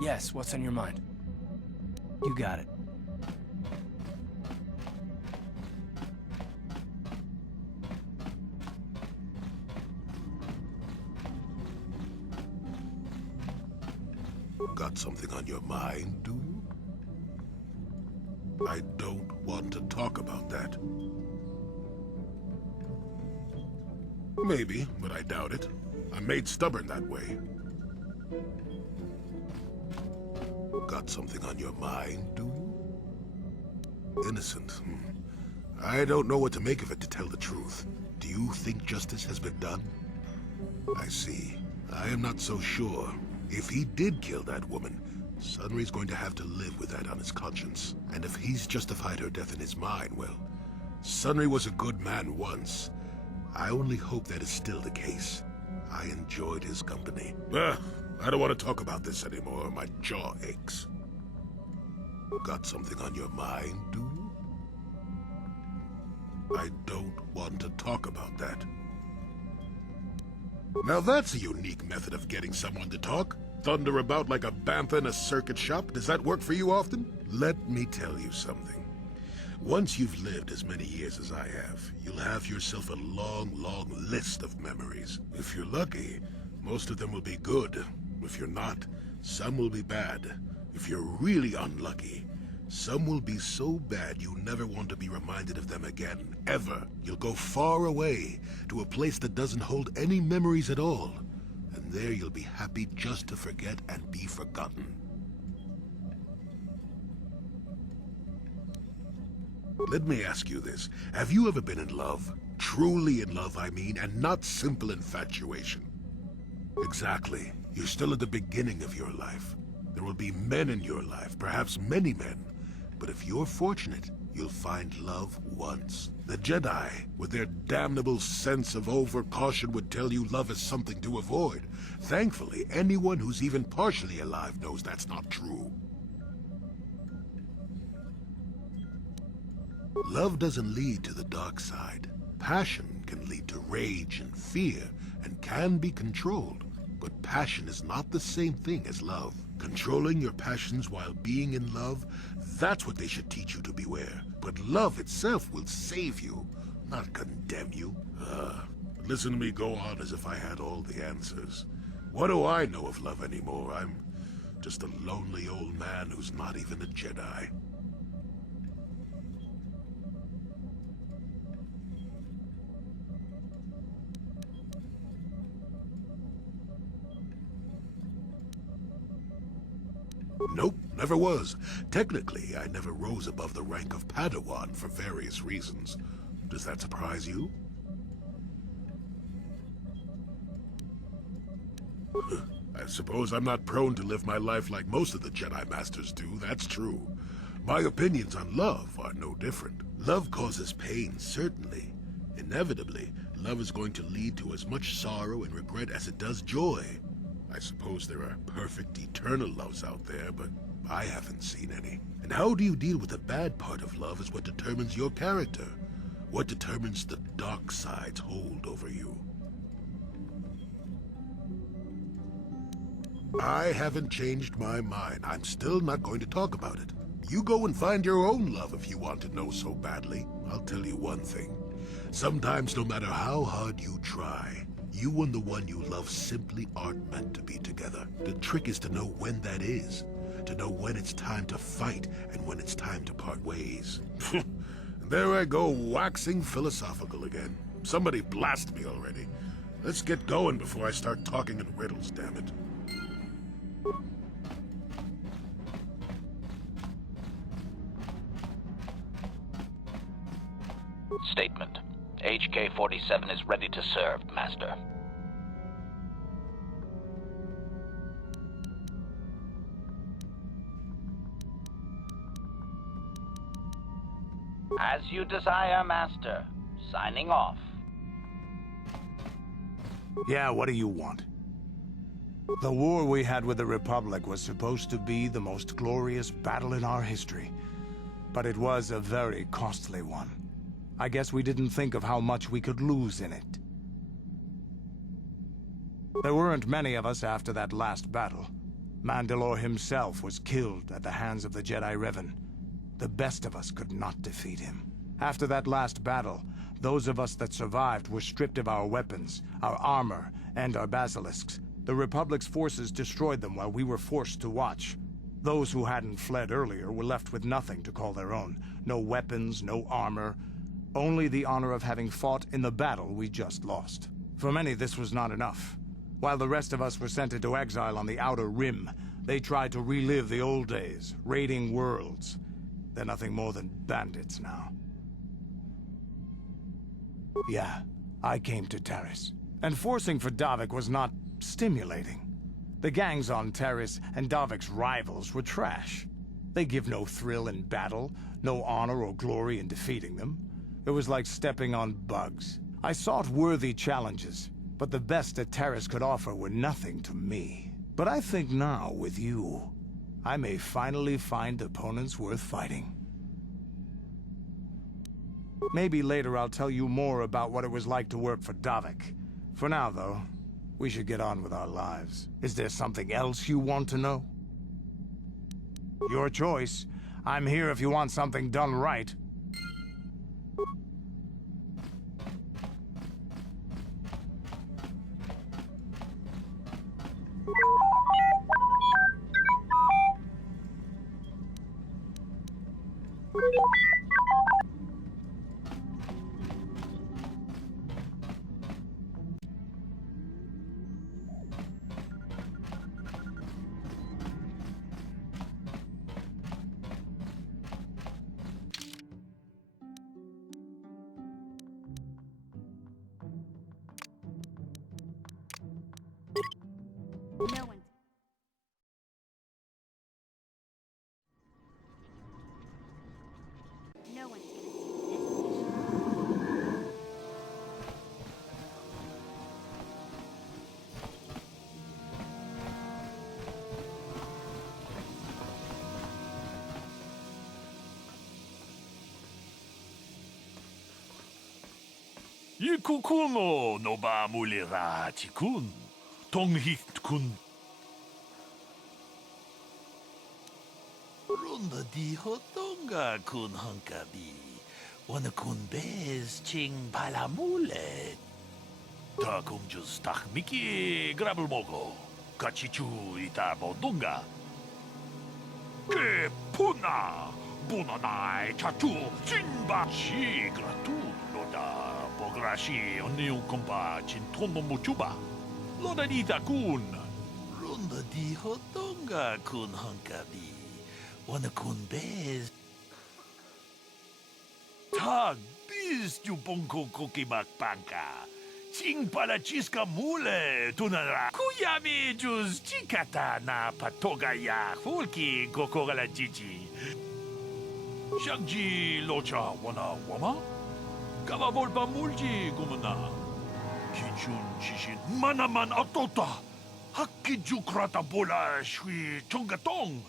Yes, what's on your mind? You got it. Got something on your mind, do you? I don't want to talk about that. Maybe, but I doubt it. I'm made stubborn that way. Got something on your mind, do you? Innocent. I don't know what to make of it, to tell the truth. Do you think justice has been done? I see. I am not so sure. If he did kill that woman, Sunry's going to have to live with that on his conscience. And if he's justified her death in his mind, well, Sunry was a good man once. I only hope that is still the case. I enjoyed his company. I don't want to talk about this anymore. My jaw aches. Got something on your mind, do you? I don't want to talk about that. Now that's a unique method of getting someone to talk. Thunder about like a bantha in a circuit shop. Does that work for you often? Let me tell you something. Once you've lived as many years as I have, you'll have yourself a long, long list of memories. If you're lucky, most of them will be good. If you're not, some will be bad. If you're really unlucky, some will be so bad you never want to be reminded of them again, ever. You'll go far away, to a place that doesn't hold any memories at all. And there you'll be happy just to forget and be forgotten. Let me ask you this. Have you ever been in love? Truly in love, I mean, and not simple infatuation. Exactly. You're still at the beginning of your life. There will be men in your life, perhaps many men. But if you're fortunate, you'll find love once. The Jedi, with their damnable sense of over-caution, would tell you love is something to avoid. Thankfully, anyone who's even partially alive knows that's not true. Love doesn't lead to the dark side. Passion can lead to rage and fear, and can be controlled. But passion is not the same thing as love. Controlling your passions while being in love, that's what they should teach you to beware. But love itself will save you, not condemn you. Listen to me go on as if I had all the answers. What do I know of love anymore? I'm just a lonely old man who's not even a Jedi. Nope, never was. Technically, I never rose above the rank of Padawan for various reasons. Does that surprise you? I suppose I'm not prone to live my life like most of the Jedi Masters do, that's true. My opinions on love are no different. Love causes pain, certainly. Inevitably, love is going to lead to as much sorrow and regret as it does joy. I suppose there are perfect eternal loves out there, but I haven't seen any. And how do you deal with the bad part of love is what determines your character. What determines the dark side's hold over you. I haven't changed my mind. I'm still not going to talk about it. You go and find your own love if you want to know so badly. I'll tell you one thing. Sometimes, no matter how hard you try, you and the one you love simply aren't meant to be together. The trick is to know when that is. To know when it's time to fight and when it's time to part ways. There I go, waxing philosophical again. Somebody blast me already. Let's get going before I start talking in riddles, damn it. Statement. HK-47 is ready to serve, Master. As you desire, Master. Signing off. Yeah, what do you want? The war we had with the Republic was supposed to be the most glorious battle in our history. But it was a very costly one. I guess we didn't think of how much we could lose in it. There weren't many of us after that last battle. Mandalore himself was killed at the hands of the Jedi Revan. The best of us could not defeat him. After that last battle, those of us that survived were stripped of our weapons, our armor, and our basilisks. The Republic's forces destroyed them while we were forced to watch. Those who hadn't fled earlier were left with nothing to call their own. No weapons, no armor. Only the honor of having fought in the battle we just lost. For many, this was not enough. While the rest of us were sent into exile on the Outer Rim, they tried to relive the old days, raiding worlds. They're nothing more than bandits now. Yeah, I came to Taris. And forcing for Davik was not stimulating. The gangs on Taris and Davik's rivals were trash. They give no thrill in battle, no honor or glory in defeating them. It was like stepping on bugs. I sought worthy challenges, but the best that Taris could offer were nothing to me. But I think now, with you, I may finally find opponents worth fighting. Maybe later I'll tell you more about what it was like to work for Davik. For now, though, we should get on with our lives. Is there something else you want to know? Your choice. I'm here if you want something done right. No one. No one's gonna see this. Ikukuno no ba mulira tikun. Tonghit kun. Runda di hotonga kun hankabi. Wana kun bez ching palamule. Ta kum jus tak miki grabel mogo. Kachichu ita bodunga. Ke puna. Bunanai chatu jinba chi gratu loda. Pograshi oniu kompa chintono muchuba. Loda dita kun. Runda di hotonga kun hankabi. Wana kun bez. Tag bis ju bonko kokimak panka. Ching pala chiska mule tunara. Kuyami jus chikata na patoga ya fulki kokogala jiji. Shangji locha wana wama. Kava volpa mulji gumana. Kinchun chishin manaman atota. Hakiju krata bola shui chongatong.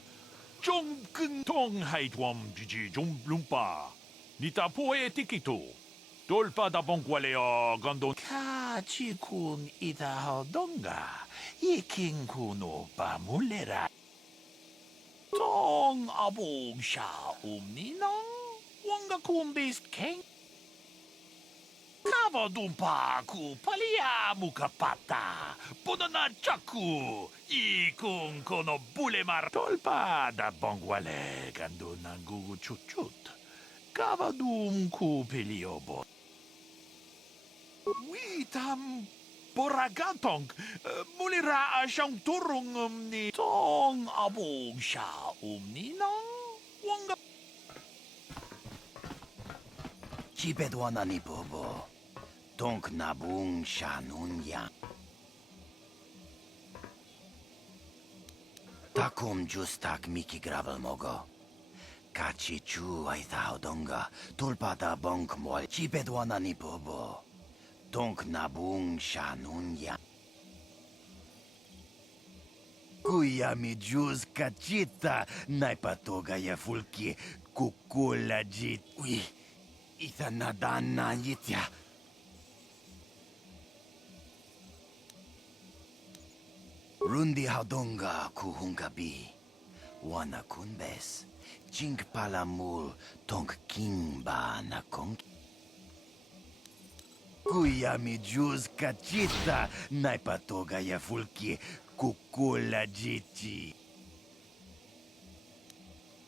Chong kentong haitwam jiji jom lumpa. Nita poe tikito. Tolpa da bonkwaleo gandon. Kachikun ita hodonga. Iking kuno pa mulera. Tong abog sha umninong. Wanga kumbis king. Kava dumpa ku palia mukapata. Punana chaku. Ikung kono bulemar. Tolpa da bongwale gandun ang gugu chut. Kava dum ku peliobo. Witam boragatong. Mulira siyang turong ni tong abog siya umninang. Wanga. Chibedwana ni Bobo. Tonk nabung siya nunya. Takum justak miki grabel mogo. Kachi chu ay taodonga. Tulpada bonk mol. Chibedwana ni Bobo. Tonk nabung siya nunya. Kuya mi jus kachita. Naipatoga ya fulki. Kukula jit. Uy. Ita nadana yitya. Rundi haudonga kuhungabi. Wana kunbes. Chink palamul tonk kimba na konk. Kuya mi juz kachita. Naipatoga ya fulki kukula jichi.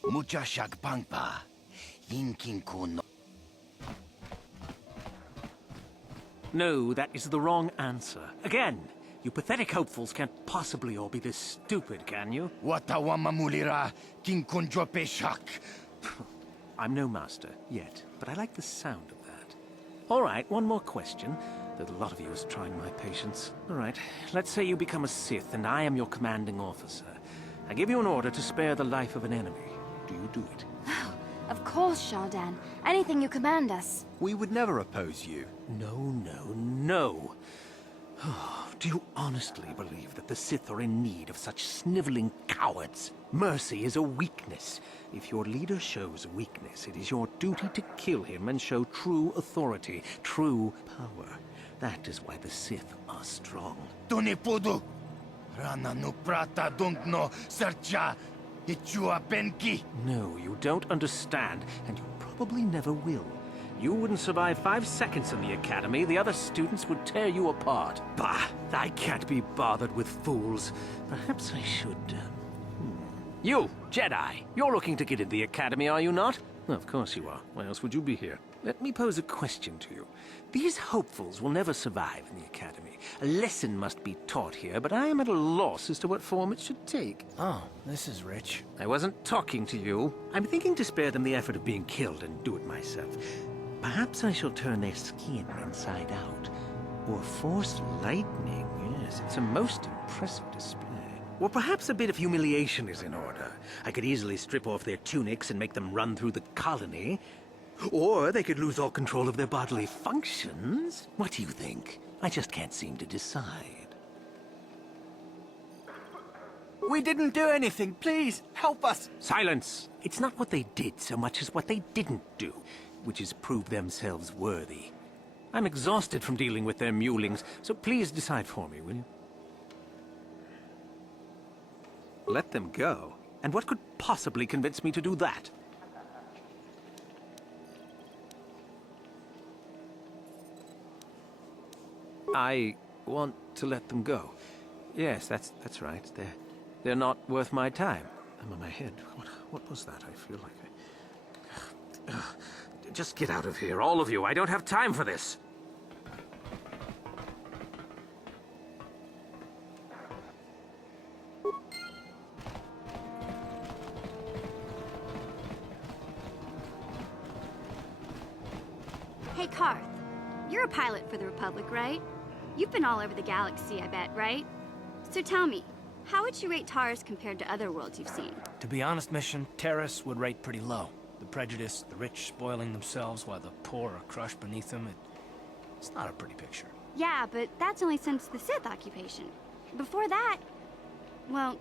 Mucha shakpangpa. Yinkin kuno. No, that is the wrong answer. Again, you pathetic hopefuls can't possibly all be this stupid, can you? Watawama mulira kinkunjope shak. I'm no master, yet, but I like the sound of that. All right, one more question. Though a lot of you is trying my patience. All right, let's say you become a Sith and I am your commanding officer. I give you an order to spare the life of an enemy. Do you do it? Of course, Shardan. Anything you command us. We would never oppose you. No, no, no. Do you honestly believe that the Sith are in need of such sniveling cowards? Mercy is a weakness. If your leader shows a weakness, it is your duty to kill him and show true authority, true power. That is why the Sith are strong. Tunipudu. Rana no prata dunkno sercha. Ichua penki. No, you don't understand, and you probably never will. You wouldn't survive 5 seconds in the academy. The other students would tear you apart. Bah! I can't be bothered with fools. Perhaps I should... You, Jedi! You're looking to get into the academy, are you not? Of course you are. Why else would you be here? Let me pose a question to you. These hopefuls will never survive in the academy. A lesson must be taught here, but I am at a loss as to what form it should take. Oh, this is rich. I wasn't talking to you. I'm thinking to spare them the effort of being killed and do it myself. Perhaps I shall turn their skin inside out. Or force lightning. Yes, it's a most impressive display. Or perhaps a bit of humiliation is in order. I could easily strip off their tunics and make them run through the colony. Or they could lose all control of their bodily functions. What do you think? I just can't seem to decide. We didn't do anything. Please, help us. Silence! It's not what they did so much as what they didn't do, which is prove themselves worthy. I'm exhausted from dealing with their mulings, so please decide for me, will you? Let them go? And what could possibly convince me to do that? I want to let them go. Yes, that's right. They're not worth my time. I'm on my head. What was that? I feel like Just get out of here, all of you. I don't have time for this. Hey, Karth. You're a pilot for the Republic, right? You've been all over the galaxy, I bet, right? So tell me, how would you rate Taurus compared to other worlds you've seen? To be honest, Mission, Terrace would rate pretty low. The prejudice, the rich spoiling themselves while the poor are crushed beneath them, it's not a pretty picture. Yeah, but that's only since the Sith occupation. Before that, well,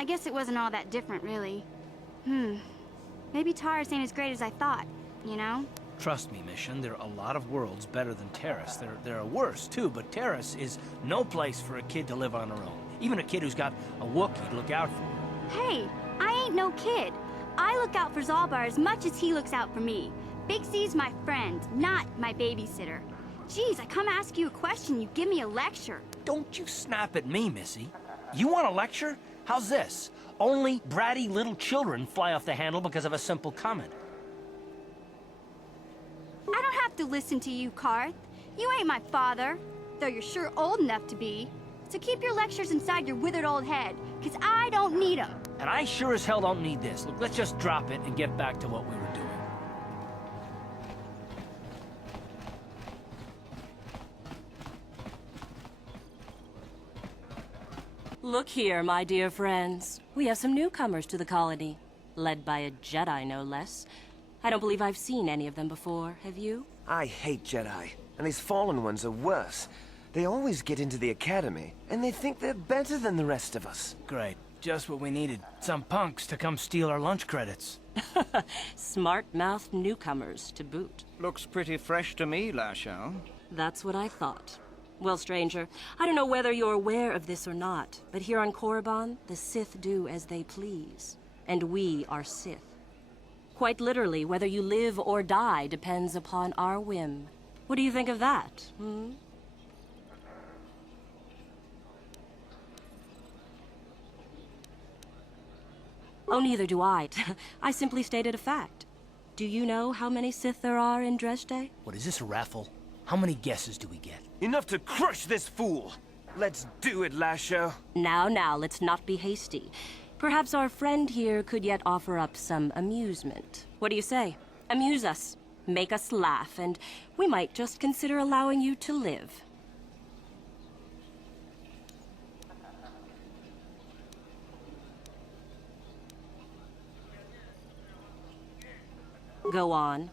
I guess it wasn't all that different, really. Maybe Taurus ain't as great as I thought, you know? Trust me, Mission, there are a lot of worlds better than Terrace. There are worse, too, but Terrace is no place for a kid to live on her own. Even a kid who's got a Wookiee to look out for. Hey, I ain't no kid. I look out for Zalbar as much as he looks out for me. Big C's my friend, not my babysitter. Jeez, I come ask you a question, you give me a lecture. Don't you snap at me, Missy. You want a lecture? How's this? Only bratty little children fly off the handle because of a simple comment. I don't have to listen to you, Karth. You ain't my father, though you're sure old enough to be. So keep your lectures inside your withered old head, because I don't need them. And I sure as hell don't need this. Look, let's just drop it and get back to what we were doing. Look here, my dear friends. We have some newcomers to the colony, led by a Jedi, no less. I don't believe I've seen any of them before, have you? I hate Jedi, and these fallen ones are worse. They always get into the academy, and they think they're better than the rest of us. Great. Just what we needed. Some punks to come steal our lunch credits. Smart-mouthed newcomers, to boot. Looks pretty fresh to me, Lashao. That's what I thought. Well, stranger, I don't know whether you're aware of this or not, but here on Korriban, the Sith do as they please. And we are Sith. Quite literally, whether you live or die depends upon our whim. What do you think of that, hmm? Oh, neither do I. I simply stated a fact. Do you know how many Sith there are in Dresde? What, is this a raffle? How many guesses do we get? Enough to crush this fool! Let's do it, Lasho. Now, let's not be hasty. Perhaps our friend here could yet offer up some amusement. What do you say? Amuse us, make us laugh, and we might just consider allowing you to live. Go on.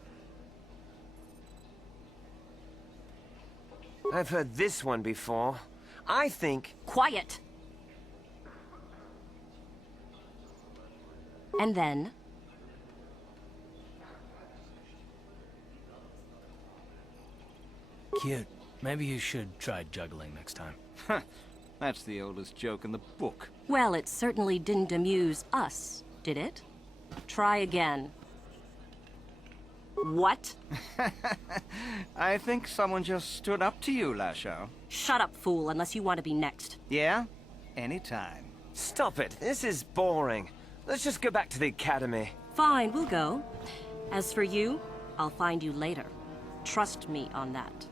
I've heard this one before. I think... Quiet! And then? Cute. Maybe you should try juggling next time. That's the oldest joke in the book. Well, it certainly didn't amuse us, did it? Try again. What? I think someone just stood up to you, Lasho. Shut up, fool, unless you want to be next. Yeah? Anytime. Stop it. This is boring. Let's just go back to the academy. Fine, we'll go. As for you, I'll find you later. Trust me on that.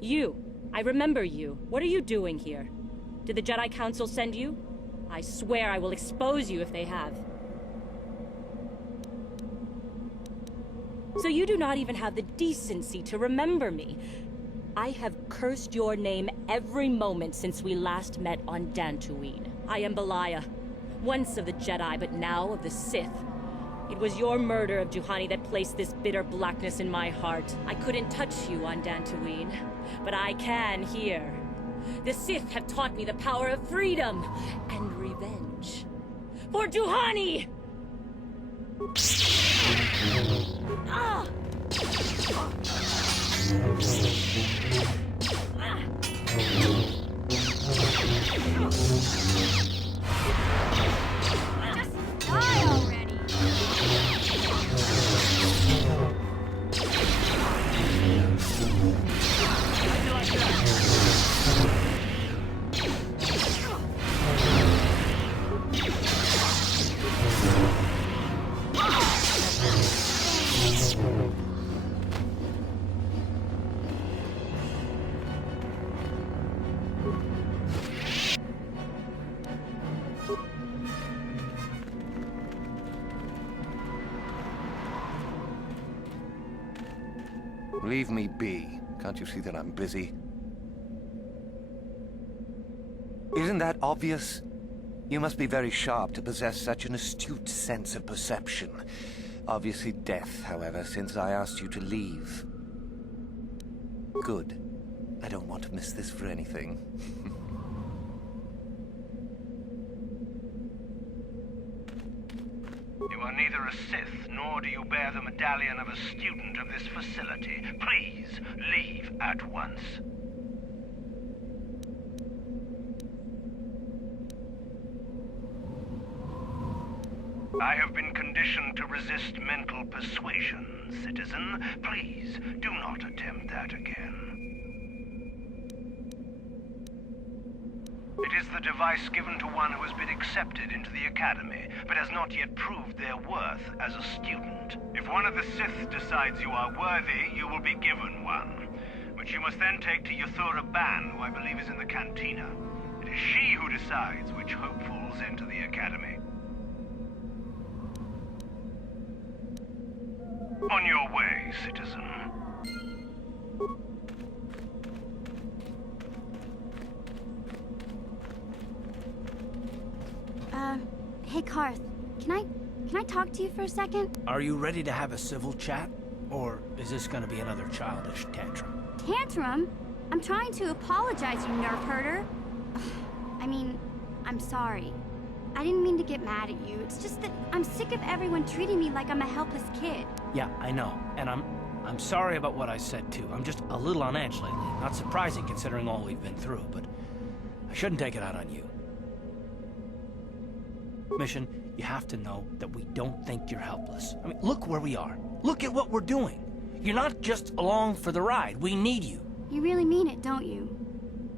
You. I remember you. What are you doing here? Did the Jedi Council send you? I swear I will expose you if they have. So you do not even have the decency to remember me. I have cursed your name every moment since we last met on Dantooine. I am Belaya, once of the Jedi, but now of the Sith. It was your murder of Juhani that placed this bitter blackness in my heart. I couldn't touch you on Dantooine, but I can here. The Sith have taught me the power of freedom and revenge. For Juhani! Ah! Just die already! Leave me be. Can't you see that I'm busy? Isn't that obvious? You must be very sharp to possess such an astute sense of perception. Obviously deaf, however, since I asked you to leave. Good. I don't want to miss this for anything. You are neither a Sith, nor do you bear the medallion of a student of this facility. Please, leave at once. I have been conditioned to resist mental persuasion, citizen. Please, do not attempt that again. It is the device given to one who has been accepted into the Academy, but has not yet proved their worth as a student. If one of the Sith decides you are worthy, you will be given one, which you must then take to Korriban, who I believe is in the cantina. It is she who decides which hopefuls enter the Academy. On your way, citizen. Hey Karth, can I talk to you for a second? Are you ready to have a civil chat? Or is this gonna be another childish tantrum? Tantrum? I'm trying to apologize, you nerve herder. I mean, I'm sorry. I didn't mean to get mad at you. It's just that I'm sick of everyone treating me like I'm a helpless kid. Yeah, I know. And I'm sorry about what I said too. I'm just a little on edge lately. Not surprising considering all we've been through, but I shouldn't take it out on you. Mission, you have to know that we don't think you're helpless. I mean, look where we are. Look at what we're doing. You're not just along for the ride. We need you. You really mean it, don't you?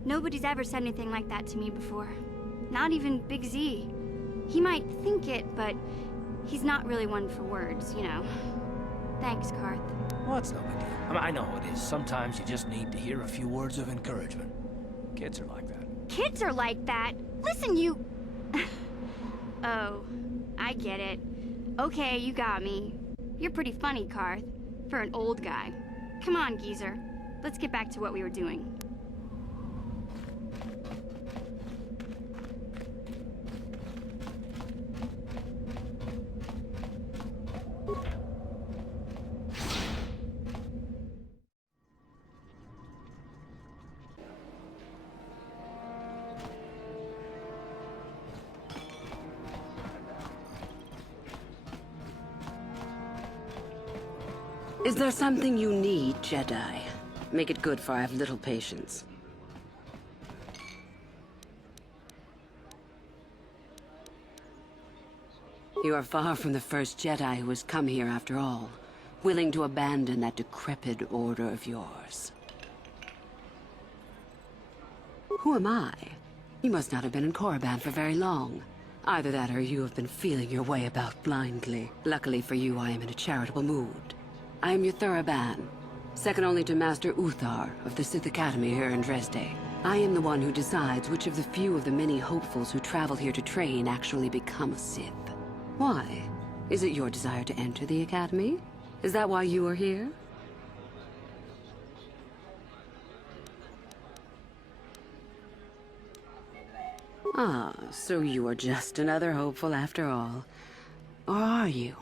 Nobody's ever said anything like that to me before. Not even Big Z. He might think it, but he's not really one for words, you know. Thanks, Karth. Well, it's no big deal. I mean, I know it is. Sometimes you just need to hear a few words of encouragement. Kids are like that. Kids are like that? Listen, you... Oh, I get it. Okay, you got me. You're pretty funny, Karth, for an old guy. Come on, geezer. Let's get back to what we were doing. Is there something you need, Jedi? Make it good, for I have little patience. You are far from the first Jedi who has come here after all, willing to abandon that decrepit order of yours. Who am I? You must not have been in Korriban for very long. Either that or you have been feeling your way about blindly. Luckily for you, I am in a charitable mood. I am your Korriban, second only to Master Uthar of the Sith Academy here in Dresde. I am the one who decides which of the few of the many hopefuls who travel here to train actually become a Sith. Why? Is it your desire to enter the Academy? Is that why you are here? Ah, so you are just another hopeful after all. Or are you?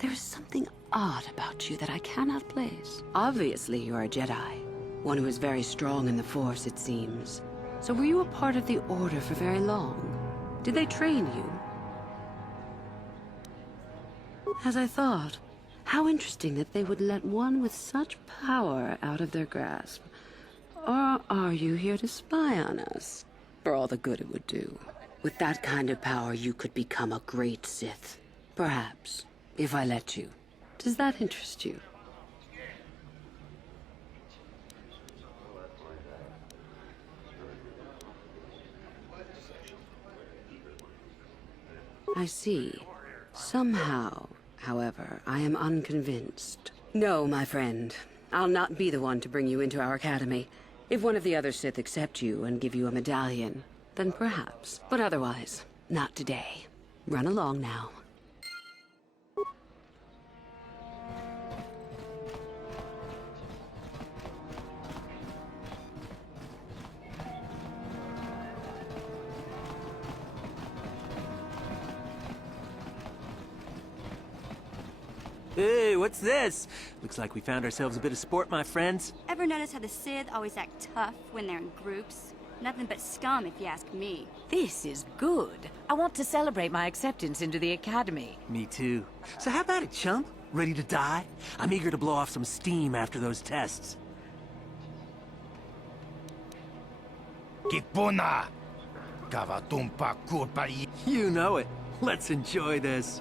There is something odd about you that I cannot place. Obviously, you are a Jedi. One who is very strong in the Force, it seems. So were you a part of the Order for very long? Did they train you? As I thought, how interesting that they would let one with such power out of their grasp. Or are you here to spy on us? For all the good it would do. With that kind of power, you could become a great Sith. Perhaps, if I let you. Does that interest you? I see. Somehow, however, I am unconvinced. No, my friend. I'll not be the one to bring you into our academy. If one of the other Sith accept you and give you a medallion, then perhaps. But otherwise, not today. Run along now. Hey, what's this? Looks like we found ourselves a bit of sport, my friends. Ever notice how the Sith always act tough when they're in groups? Nothing but scum, if you ask me. This is good. I want to celebrate my acceptance into the Academy. Me too. So how about it, chump? Ready to die? I'm eager to blow off some steam after those tests. Kipuna! Kavatumpa kurpari. You know it. Let's enjoy this.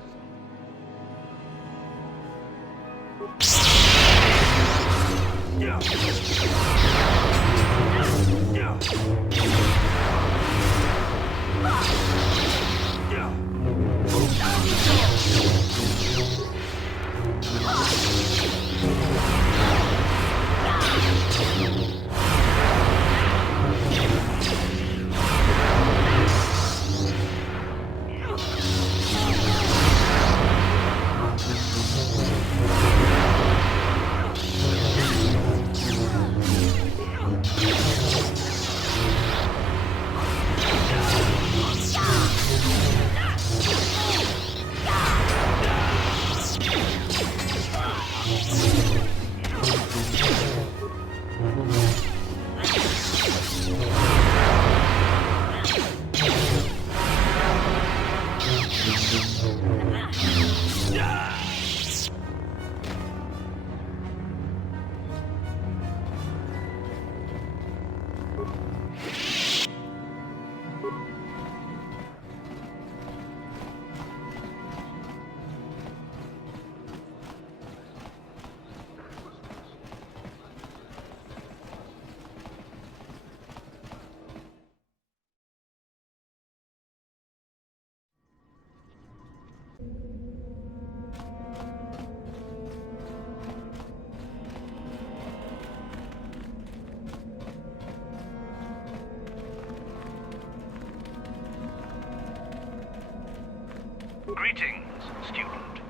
Greetings, student.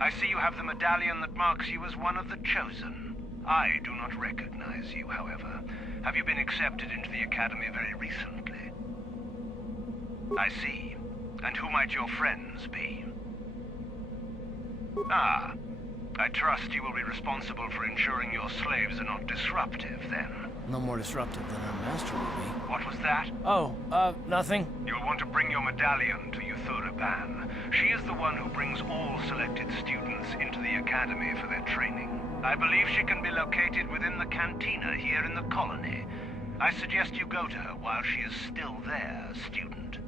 I see you have the medallion that marks you as one of the chosen. I do not recognize you, however. Have you been accepted into the Academy very recently? I see. And who might your friends be? Ah, I trust you will be responsible for ensuring your slaves are not disruptive, then. No more disruptive than our master would be. What was that? Oh, nothing. You'll want to bring your medallion to Korriban. She is the one who brings all selected students into the Academy for their training. I believe she can be located within the cantina here in the colony. I suggest you go to her while she is still there, student.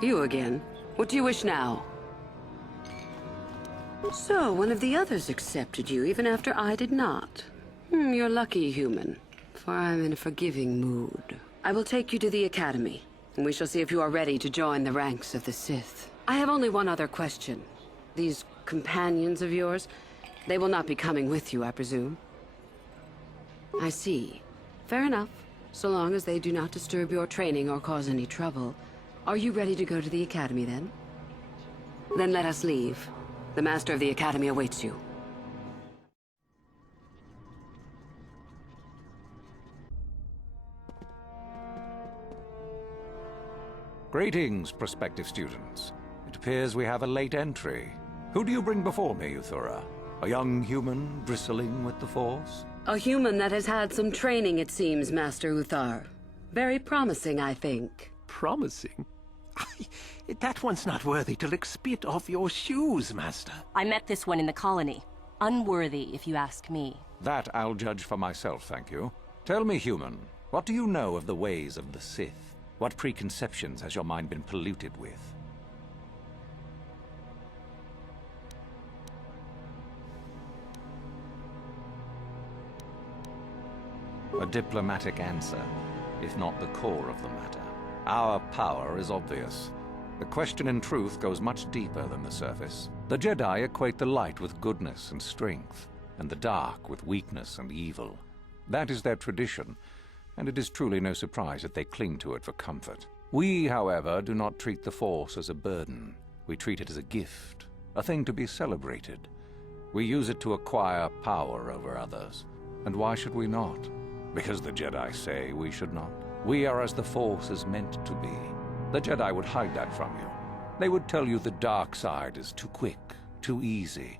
You again. What do you wish now? So, one of the others accepted you, even after I did not. You're lucky, human, for I'm in a forgiving mood. I will take you to the Academy, and we shall see if you are ready to join the ranks of the Sith. I have only one other question. These companions of yours, they will not be coming with you, I presume? I see. Fair enough. So long as they do not disturb your training or cause any trouble. Are you ready to go to the Academy, then? Then let us leave. The Master of the Academy awaits you. Greetings, prospective students. It appears we have a late entry. Who do you bring before me, Uthura? A young human bristling with the Force? A human that has had some training, it seems, Master Uthar. Very promising, I think. Promising? That one's not worthy to lick spit off your shoes, Master. I met this one in the colony. Unworthy, if you ask me. That I'll judge for myself, thank you. Tell me, human, what do you know of the ways of the Sith? What preconceptions has your mind been polluted with? A diplomatic answer, if not the core of the matter. Our power is obvious. The question in truth goes much deeper than the surface. The Jedi equate the light with goodness and strength. and the dark with weakness and evil. That is their tradition, and it is truly no surprise that they cling to it for comfort. We, however, do not treat the Force as a burden. We treat it as a gift, a thing to be celebrated. We use it to acquire power over others. And why should we not? Because the Jedi say we should not. We are as the Force is meant to be. The Jedi would hide that from you. They would tell you the dark side is too quick, too easy,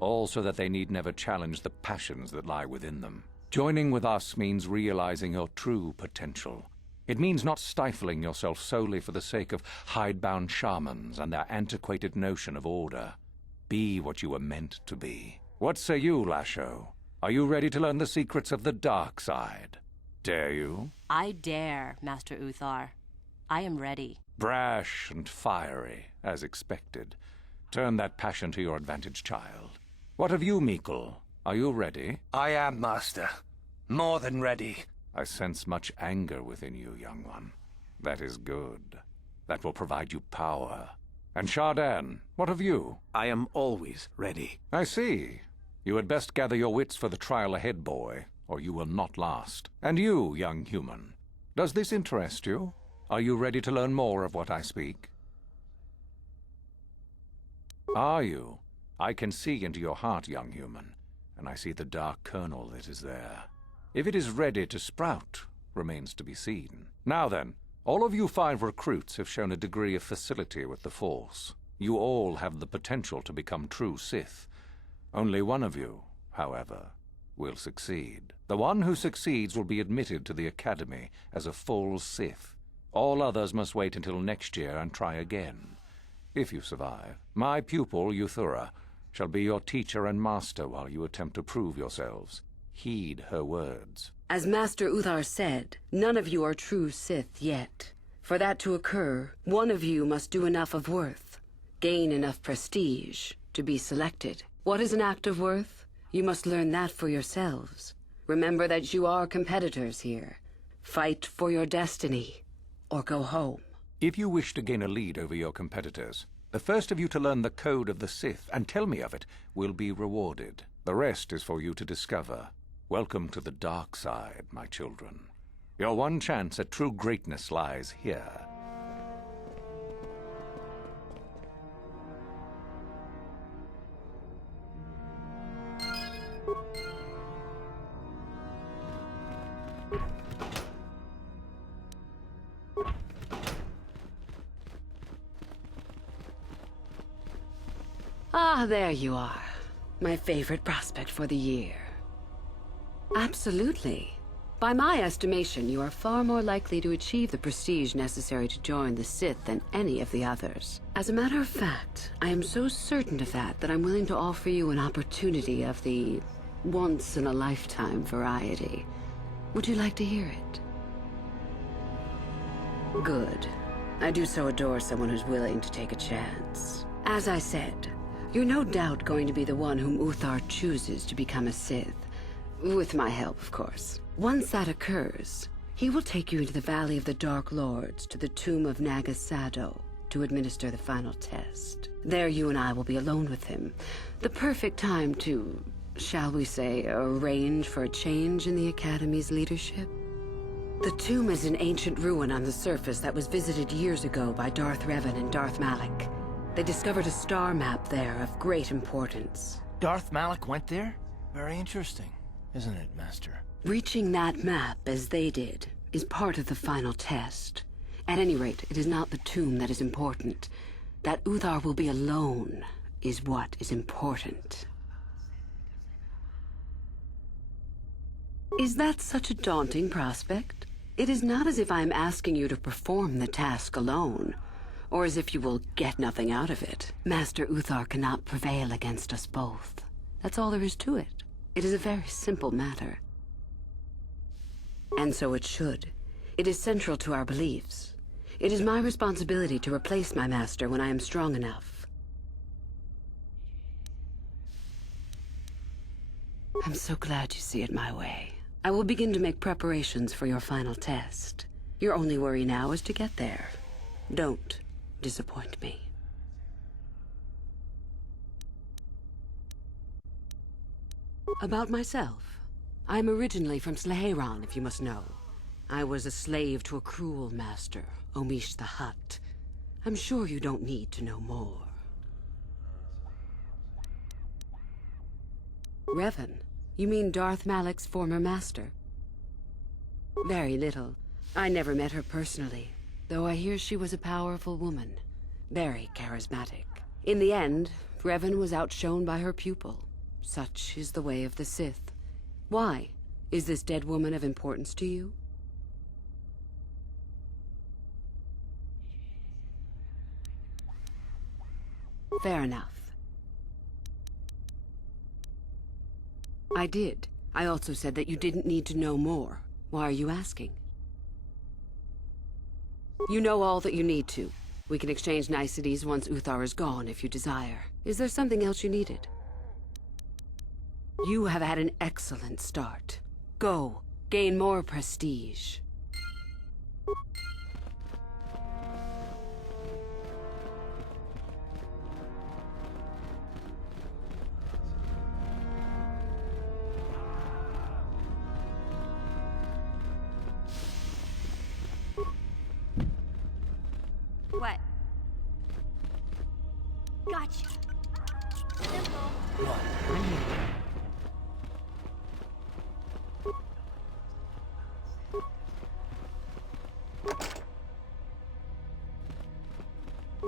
all so that they need never challenge the passions that lie within them. Joining with us means realizing your true potential. It means not stifling yourself solely for the sake of hidebound shamans and their antiquated notion of order. Be what you were meant to be. What say you, Lasho? Are you ready to learn the secrets of the dark side? Dare you? I dare, Master Uthar. I am ready. Brash and fiery, as expected. Turn that passion to your advantage, child. What of you, Mikkel? Are you ready? I am, Master. More than ready. I sense much anger within you, young one. That is good. That will provide you power. And Shardan, what of you? I am always ready. I see. You had best gather your wits for the trial ahead, boy, or you will not last. And you, young human, does this interest you? Are you ready to learn more of what I speak? Are you? I can see into your heart, young human, and I see the dark kernel that is there. If it is ready to sprout, remains to be seen. Now then, all of you 5 recruits have shown a degree of facility with the Force. You all have the potential to become true Sith. Only one of you, however, will succeed. The one who succeeds will be admitted to the Academy as a full Sith. All others must wait until next year and try again. If you survive, my pupil, Euthura, shall be your teacher and master while you attempt to prove yourselves. Heed her words. As Master Uthar said, none of you are true Sith yet. For that to occur, one of you must do enough of worth, gain enough prestige, to be selected. What is an act of worth? You must learn that for yourselves. Remember that you are competitors here. Fight for your destiny, or go home. If you wish to gain a lead over your competitors, the first of you to learn the code of the Sith and tell me of it will be rewarded. The rest is for you to discover. Welcome to the dark side, my children. Your one chance at true greatness lies here. Ah, there you are. My favorite prospect for the year. Absolutely. By my estimation, you are far more likely to achieve the prestige necessary to join the Sith than any of the others. As a matter of fact, I am so certain of that I'm willing to offer you an opportunity of the once-in-a-lifetime variety. Would you like to hear it? Good. I do so adore someone who's willing to take a chance. As I said, you're no doubt going to be the one whom Uthar chooses to become a Sith. With my help, of course. Once that occurs, he will take you into the Valley of the Dark Lords to the tomb of Nagasado to administer the final test. There you and I will be alone with him. The perfect time to, shall we say, arrange for a change in the Academy's leadership. The tomb is an ancient ruin on the surface that was visited years ago by Darth Revan and Darth Malak. They discovered a star map there of great importance. Darth Malak went there? Very interesting, isn't it, Master? Reaching that map, as they did, is part of the final test. At any rate, it is not the tomb that is important. That Uthar will be alone is what is important. Is that such a daunting prospect? It is not as if I am asking you to perform the task alone, or as if you will get nothing out of it. Master Uthar cannot prevail against us both. That's all there is to it. It is a very simple matter. And so it should. It is central to our beliefs. It is my responsibility to replace my master when I am strong enough. I'm so glad you see it my way. I will begin to make preparations for your final test. Your only worry now is to get there. Don't disappoint me. About myself. I'm originally from Slaheran, if you must know. I was a slave to a cruel master, Omish the Hutt. I'm sure you don't need to know more. Revan? You mean Darth Malak's former master? Very little. I never met her personally, though I hear she was a powerful woman. Very charismatic. In the end, Revan was outshone by her pupil. Such is the way of the Sith. Why? Is this dead woman of importance to you? Fair enough. I did. I also said that you didn't need to know more. Why are you asking? You know all that you need to. We can exchange niceties once Uthar is gone if you desire. Is there something else you needed? You have had an excellent start. Go, gain more prestige. What? Gotcha. Simple. What?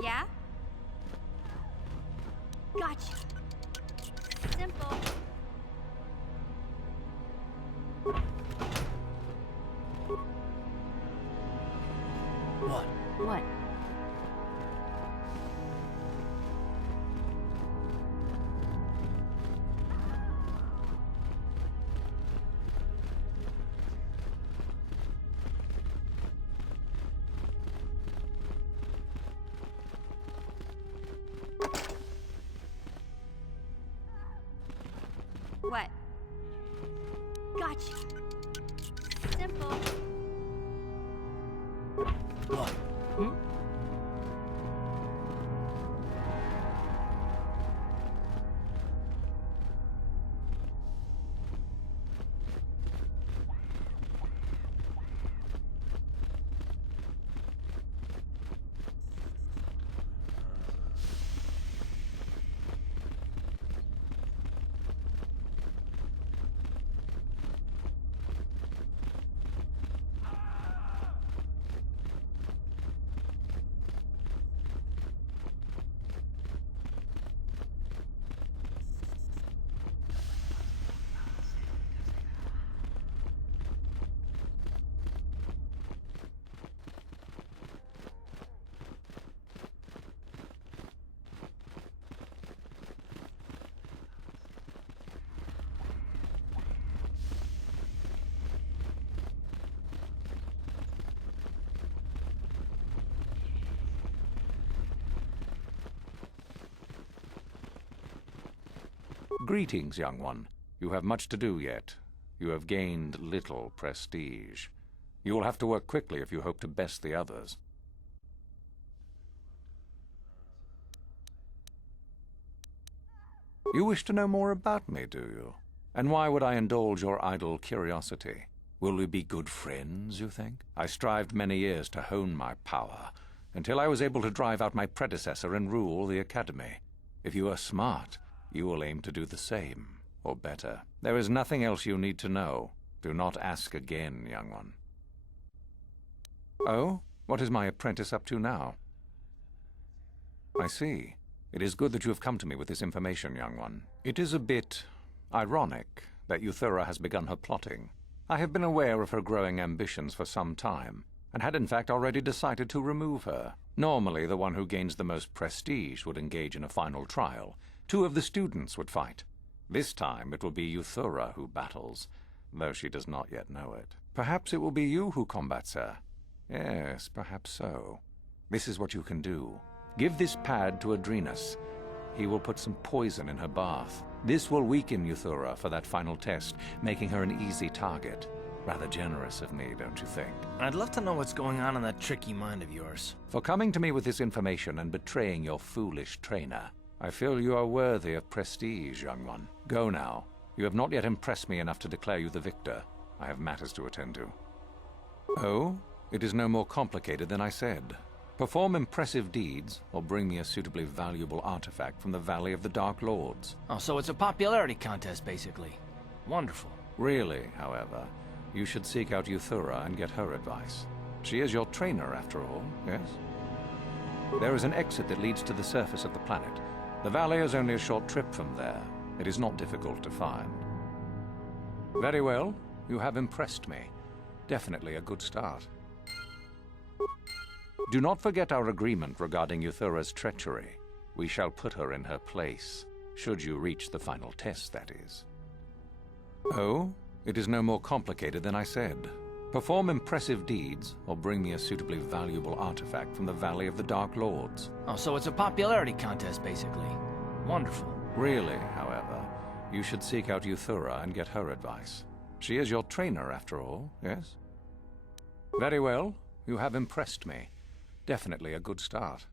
Yeah? Gotcha. Simple. What? What? What? Gotcha. Simple. What? Hmm? Greetings, young one. You have much to do yet. You have gained little prestige. You will have to work quickly if you hope to best the others. You wish to know more about me, do you? And why would I indulge your idle curiosity? Will we be good friends, you think? I strived many years to hone my power, until I was able to drive out my predecessor and rule the Academy. If you are smart, you will aim to do the same, or better. There is nothing else you need to know. Do not ask again, young one. Oh? What is my apprentice up to now? I see. It is good that you have come to me with this information, young one. It is a bit ironic that Uthura has begun her plotting. I have been aware of her growing ambitions for some time, and had in fact already decided to remove her. Normally, the one who gains the most prestige would engage in a final trial. 2 of the students would fight. This time it will be Uthura who battles, though she does not yet know it. Perhaps it will be you who combats her. Yes, perhaps so. This is what you can do. Give this pad to Adrenus. He will put some poison in her bath. This will weaken Uthura for that final test, making her an easy target. Rather generous of me, don't you think? I'd love to know what's going on in that tricky mind of yours. For coming to me with this information and betraying your foolish trainer, I feel you are worthy of prestige, young one. Go now. You have not yet impressed me enough to declare you the victor. I have matters to attend to. Oh? It is no more complicated than I said. Perform impressive deeds, or bring me a suitably valuable artifact from the Valley of the Dark Lords. Oh, so it's a popularity contest, basically. Wonderful. Really, however, you should seek out Euthura and get her advice. She is your trainer, after all, yes? There is an exit that leads to the surface of the planet. The valley is only a short trip from there. It is not difficult to find. Very well. You have impressed me. Definitely a good start. Do not forget our agreement regarding Euthura's treachery. We shall put her in her place, should you reach the final test, that is. Oh? It is no more complicated than I said. Perform impressive deeds, or bring me a suitably valuable artifact from the Valley of the Dark Lords. Oh, so it's a popularity contest, basically. Wonderful. Really, however, you should seek out Euthura and get her advice. She is your trainer, after all, yes? Very well. You have impressed me. Definitely a good start.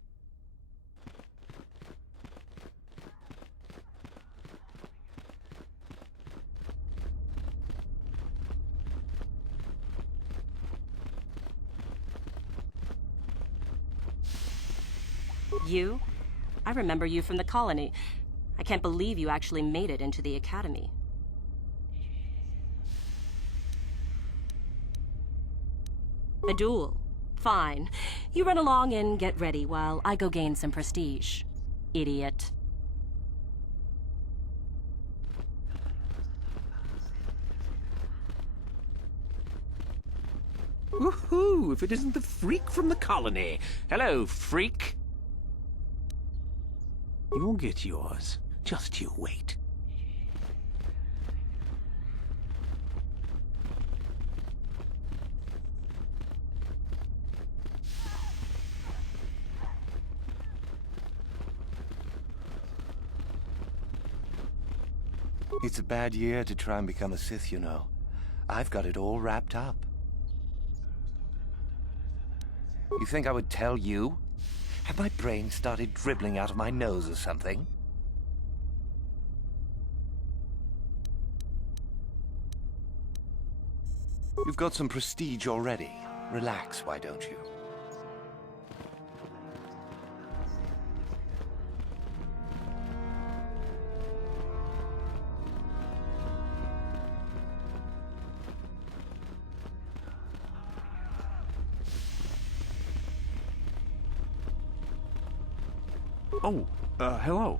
You? I remember you from the colony. I can't believe you actually made it into the academy. A duel. Fine. You run along and get ready while I go gain some prestige. Idiot. Woohoo! If it isn't the freak from the colony. Hello, freak. You'll get yours. Just you wait. It's a bad year to try and become a Sith, you know. I've got it all wrapped up. You think I would tell you? Have my brain started dribbling out of my nose or something? You've got some prestige already. Relax, why don't you? Oh, hello.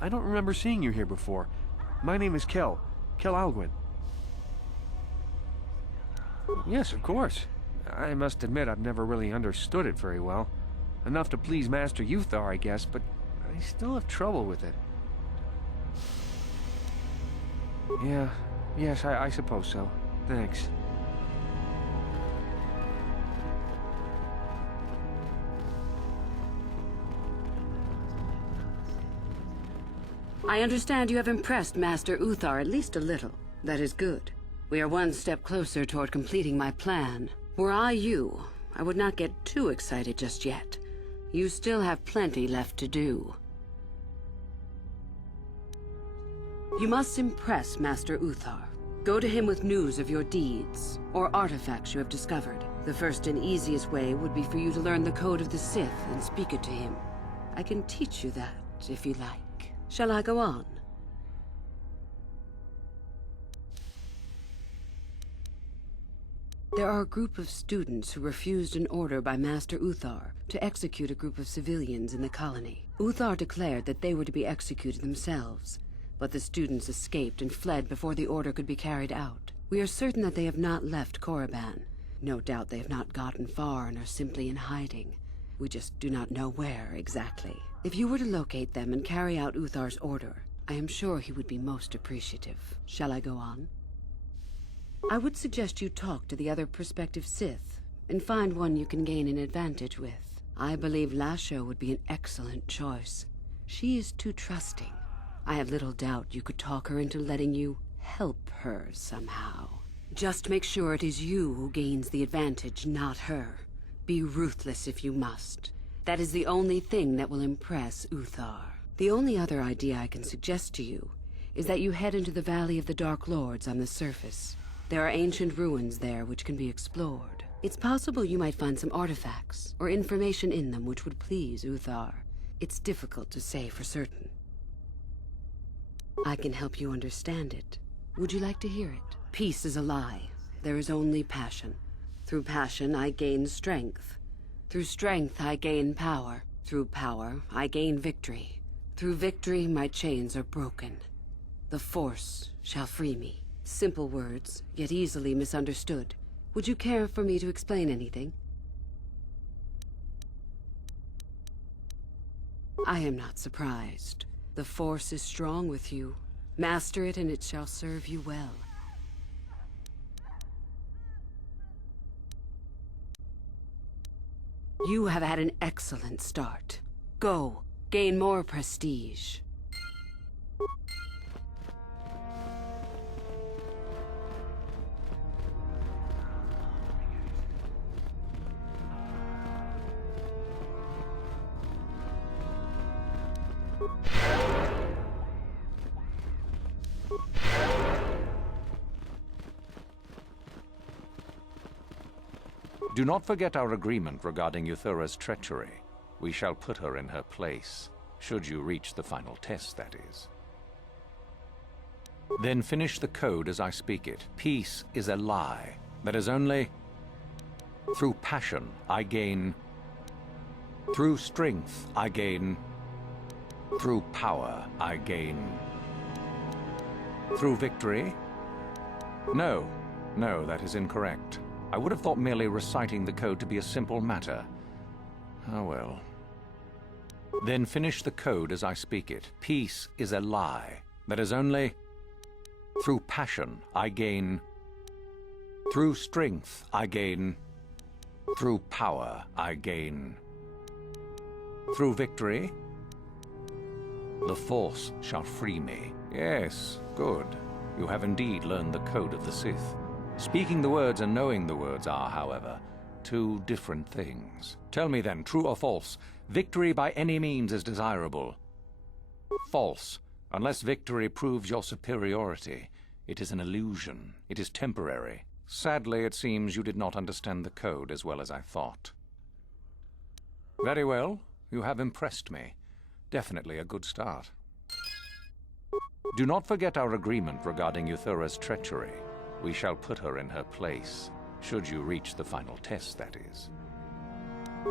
I don't remember seeing you here before. My name is Kel Alguin. Yes, of course. I must admit I've never really understood it very well. Enough to please Master Euthar, I guess, but I still have trouble with it. Yes, I suppose so. Thanks. I understand you have impressed Master Uthar at least a little. That is good. We are one step closer toward completing my plan. Were I you, I would not get too excited just yet. You still have plenty left to do. You must impress Master Uthar. Go to him with news of your deeds, or artifacts you have discovered. The first and easiest way would be for you to learn the code of the Sith and speak it to him. I can teach you that, if you like. Shall I go on? There are a group of students who refused an order by Master Uthar to execute a group of civilians in the colony. Uthar declared that they were to be executed themselves, but the students escaped and fled before the order could be carried out. We are certain that they have not left Korriban. No doubt they have not gotten far and are simply in hiding. We just do not know where exactly. If you were to locate them and carry out Uthar's order, I am sure he would be most appreciative. Shall I go on? I would suggest you talk to the other prospective Sith, and find one you can gain an advantage with. I believe Lasho would be an excellent choice. She is too trusting. I have little doubt you could talk her into letting you help her somehow. Just make sure it is you who gains the advantage, not her. Be ruthless if you must. That is the only thing that will impress Uthar. The only other idea I can suggest to you is that you head into the Valley of the Dark Lords on the surface. There are ancient ruins there which can be explored. It's possible you might find some artifacts or information in them which would please Uthar. It's difficult to say for certain. I can help you understand it. Would you like to hear it? Peace is a lie. There is only passion. Through passion, I gain strength. Through strength, I gain power. Through power, I gain victory. Through victory, my chains are broken. The Force shall free me. Simple words, yet easily misunderstood. Would you care for me to explain anything? I am not surprised. The Force is strong with you. Master it and it shall serve you well. You have had an excellent start. Go, gain more prestige. Do not forget our agreement regarding Euthura's treachery. We shall put her in her place, should you reach the final test, that is. Then finish the code as I speak it. Peace is a lie. That is only... Through passion, I gain... Through strength, I gain... Through power, I gain... Through victory? No, that is incorrect. I would have thought merely reciting the code to be a simple matter. Oh well. Then finish the code as I speak it. Peace is a lie. That is only... Through passion, I gain... Through strength, I gain... Through power, I gain... Through victory? The Force shall free me. Yes, good. You have indeed learned the code of the Sith. Speaking the words and knowing the words are, however, two different things. Tell me then, true or false, victory by any means is desirable. False. Unless victory proves your superiority, it is an illusion. It is temporary. Sadly, it seems you did not understand the code as well as I thought. Very well. You have impressed me. Definitely a good start. Do not forget our agreement regarding Euthura's treachery. We shall put her in her place, should you reach the final test, that is.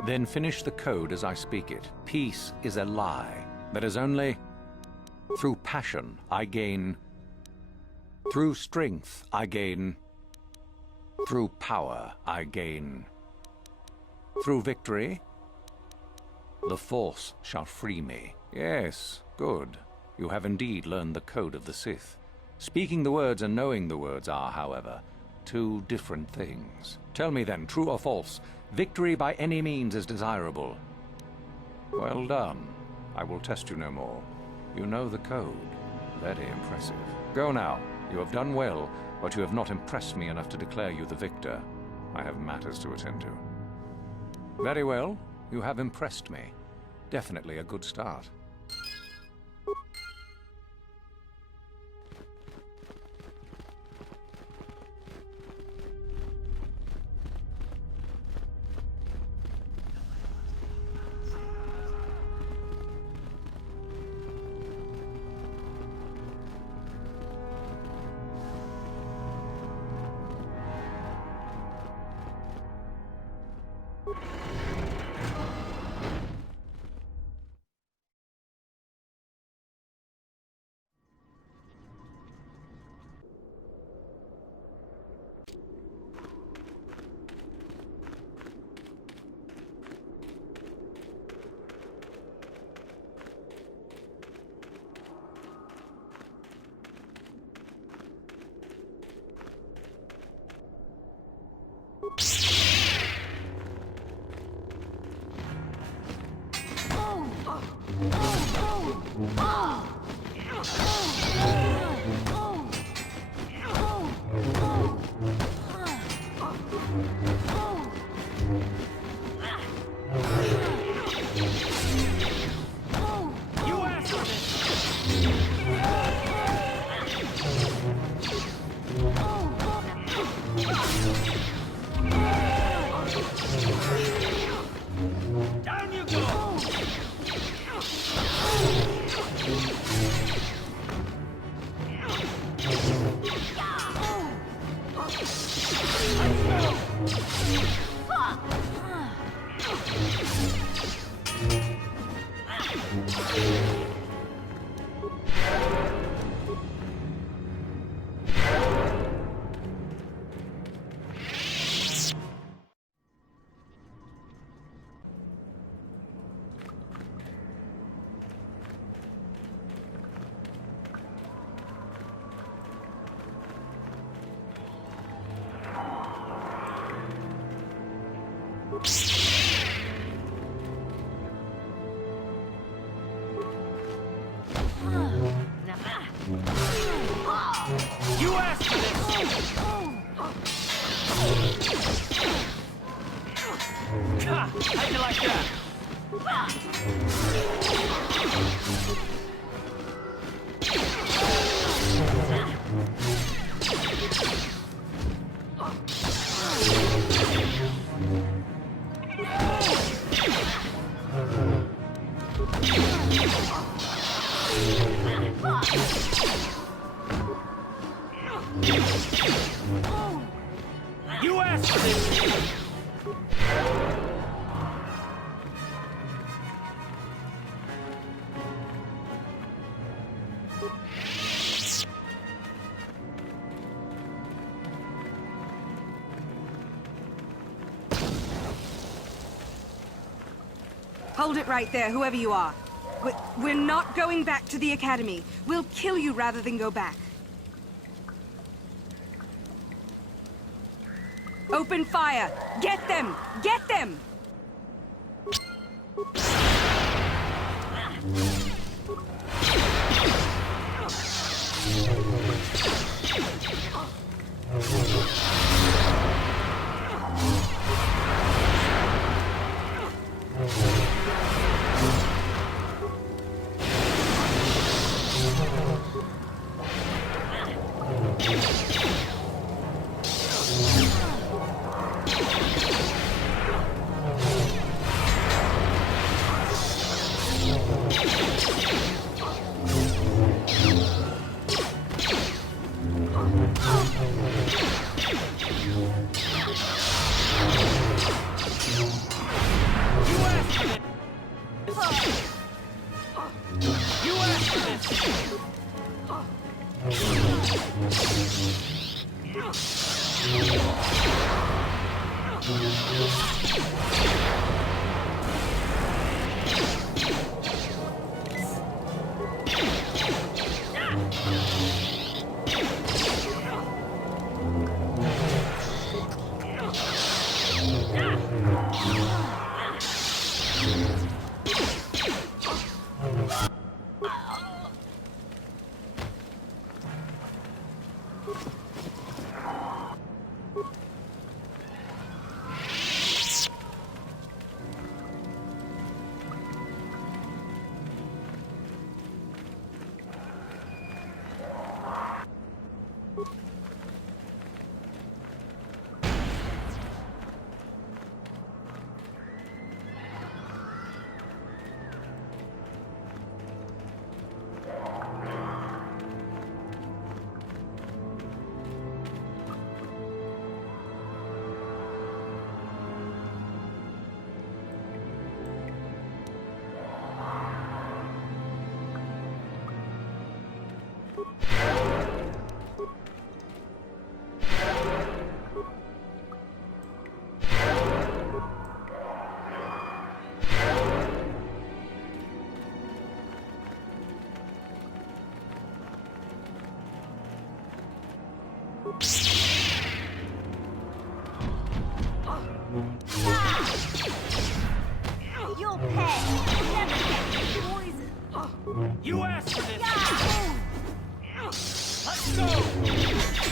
Then finish the code as I speak it. Peace is a lie. That is only... Through passion, I gain... Through strength, I gain... Through power, I gain... Through victory? The Force shall free me. Yes, good. You have indeed learned the code of the Sith. Speaking the words and knowing the words are, however, two different things. Tell me then, true or false, victory by any means is desirable. Well done. I will test you no more. You know the code. Very impressive. Go now. You have done well, but you have not impressed me enough to declare you the victor. I have matters to attend to. Very well. You have impressed me. Definitely a good start. You asked for this! How'd you like that? You asked for this! Hold it right there, whoever you are. We're not going back to the Academy. We'll kill you rather than go back. Open fire! Get them! Get them! You'll pay. Never get poison. You asked for this! Let's go!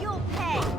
You'll pay.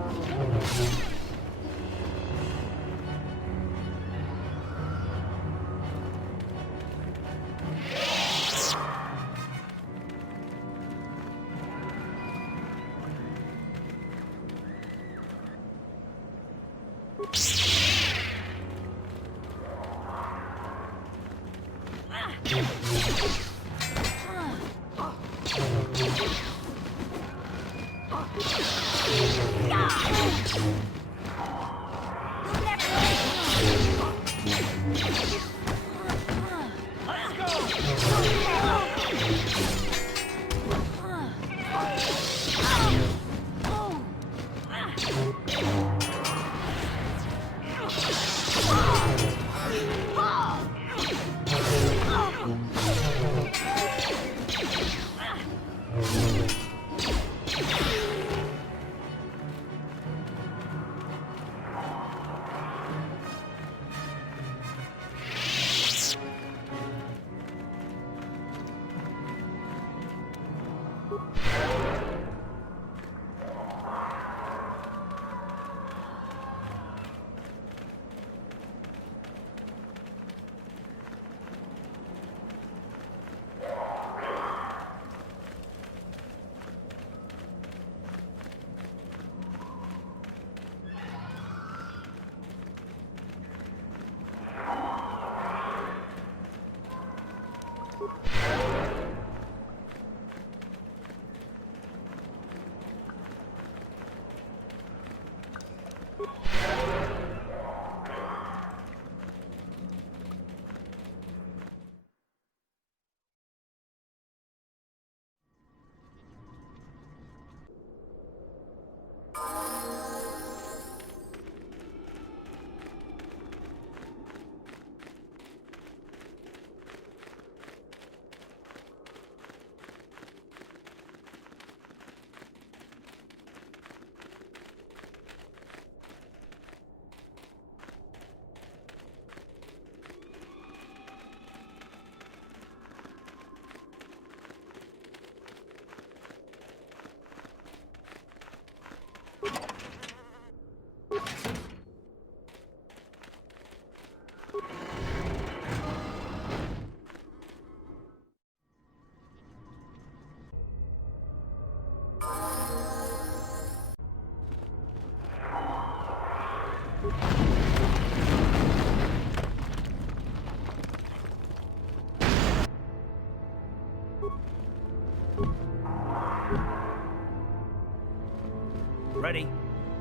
Ready?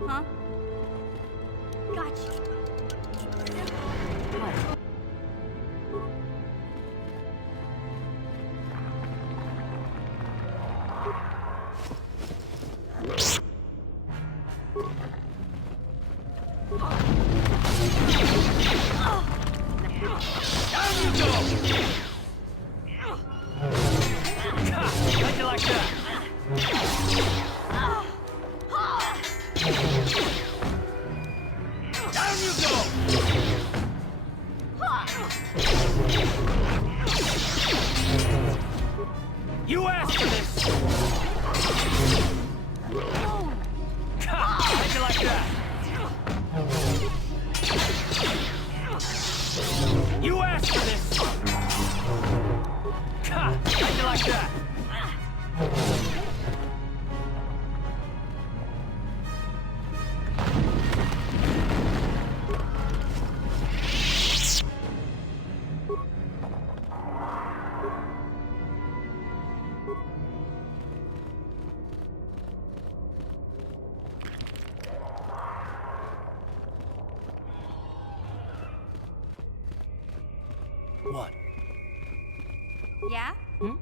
Huh? Gotcha. What? Down you go! How'd you like that? Down you go! You asked for this! How'd you like that? You asked for this! How'd you like that? What? Yeah? Hmm?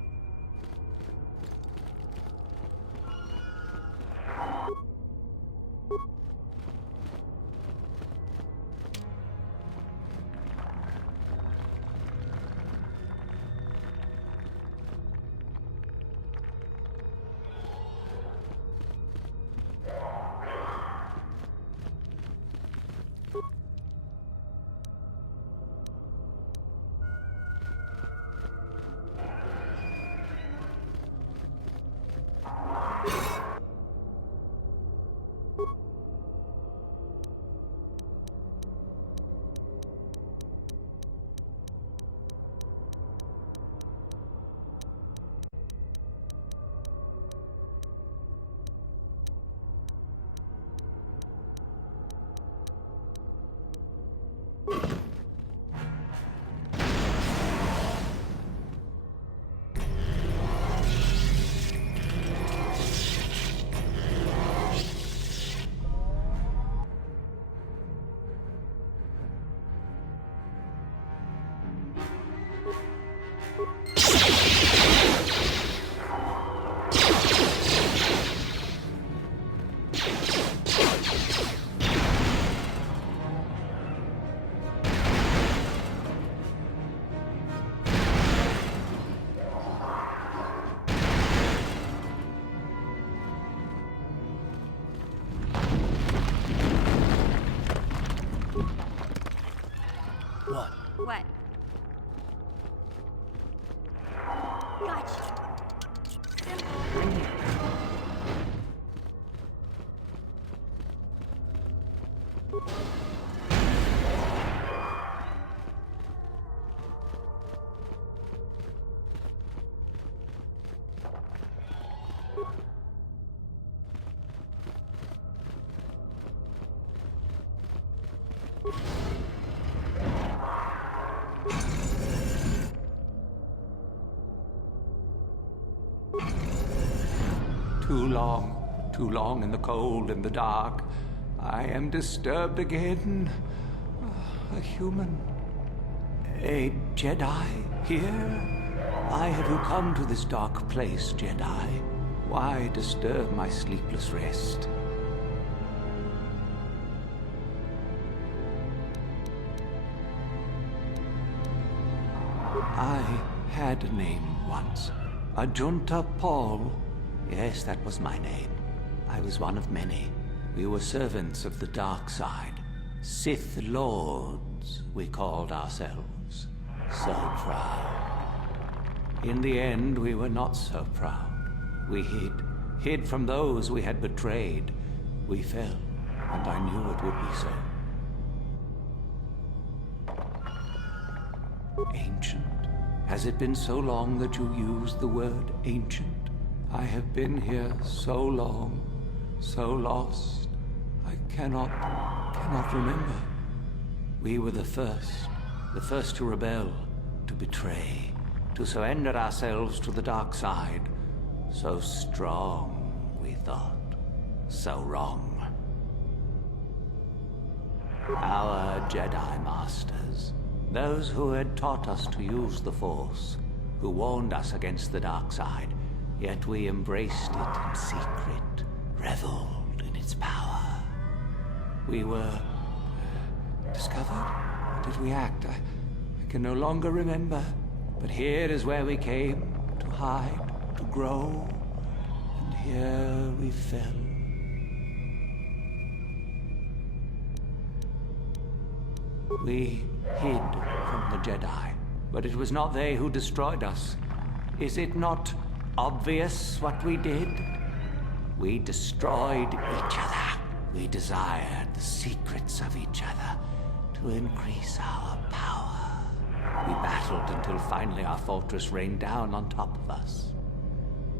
What? What? Gotcha. I'm here. Too long in the cold and the dark. I am disturbed again. A human. A Jedi here? Why have you come to this dark place, Jedi? Why disturb my sleepless rest? I had a name once. Ajunta Paul. Yes, that was my name. I was one of many. We were servants of the dark side. Sith Lords, we called ourselves. So proud. In the end, we were not so proud. We hid from those we had betrayed. We fell, and I knew it would be so. Ancient. Has it been so long that you used the word ancient? I have been here so long, so lost. I cannot remember. We were the first to rebel, to betray, to surrender ourselves to the dark side. So strong, we thought. so wrong. Our Jedi Masters, those who had taught us to use the Force, who warned us against the dark side, yet we embraced it in secret, reveled in its power. We were discovered? Or did we act? I can no longer remember. But here is where we came, to hide, to grow, and here we fell. We hid from the Jedi, but it was not they who destroyed us. Is it not obvious what we did? We destroyed each other. We desired the secrets of each other to increase our power. We battled until finally our fortress rained down on top of us.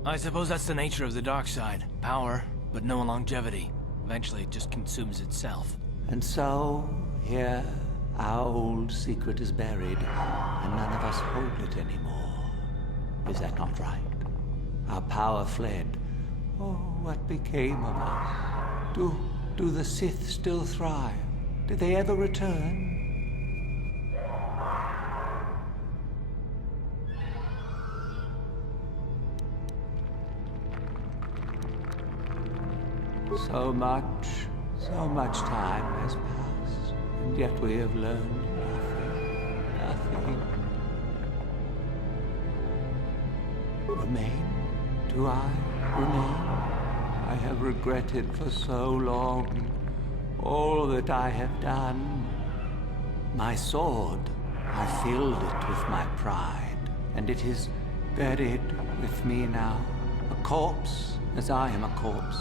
I suppose that's the nature of the dark side. Power, but no longevity. Eventually it just consumes itself. And so, here, our old secret is buried, and none of us hold it anymore. Is that not right? Our power fled. Oh, what became of us? Do the Sith still thrive? Did they ever return? So much time has passed, and yet we have learned nothing. Remain? Do I remain? I have regretted for so long all that I have done. My sword, I filled it with my pride, and it is buried with me now, a corpse as I am a corpse.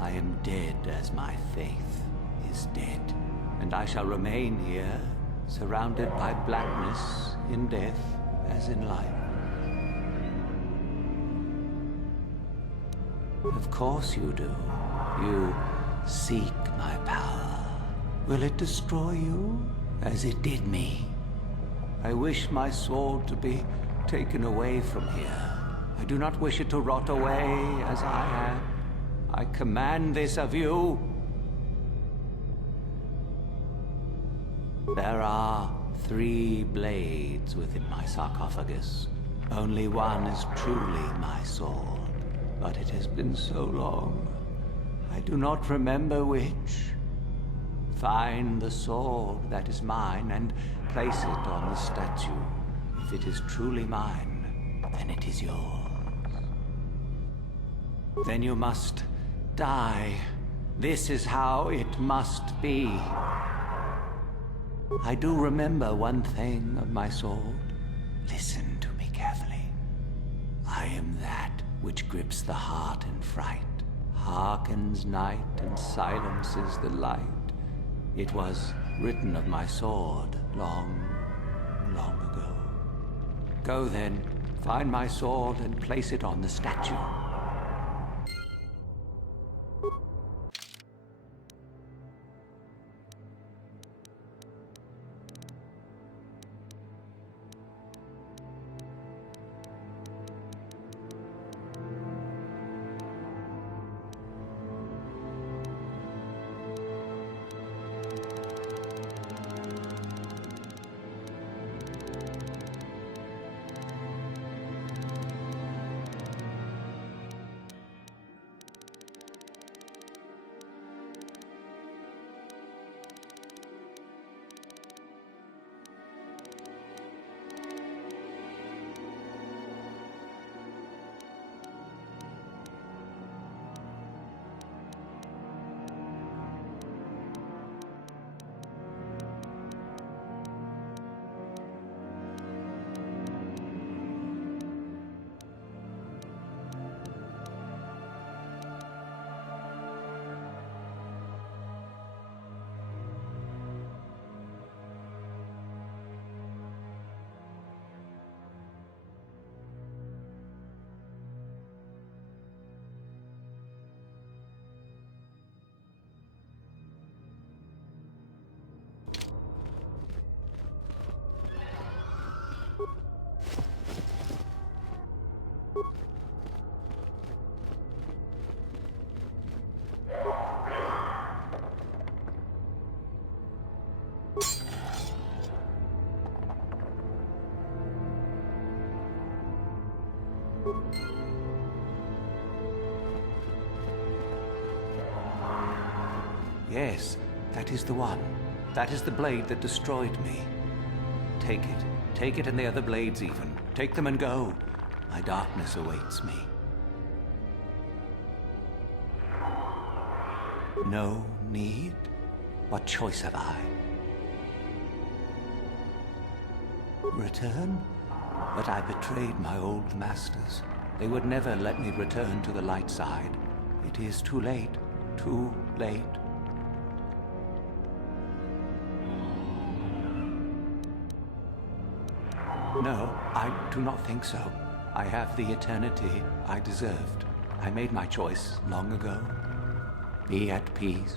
I am dead as my faith is dead, and I shall remain here, surrounded by blackness in death as in life. Of course you do. You seek my power. Will it destroy you as it did me? I wish my sword to be taken away from here. I do not wish it to rot away as I am. I command this of you. There are 3 blades within my sarcophagus. Only one is truly my sword. But it has been so long, I do not remember which. Find the sword that is mine and place it on the statue. If it is truly mine, then it is yours. Then you must die. This is how it must be. I do remember one thing of my sword. Listen to me carefully. I am that which grips the heart in fright, hearkens night and silences the light. It was written of my sword long, long ago. Go then, find my sword and place it on the statue. Yes, that is the one. That is the blade that destroyed me. Take it. Take it and the other blades even. Take them and go. My darkness awaits me. No need? What choice have I? Return? But I betrayed my old masters. They would never let me return to the light side. It is too late. Too late. No, I do not think so. I have the eternity I deserved. I made my choice long ago. Be at peace.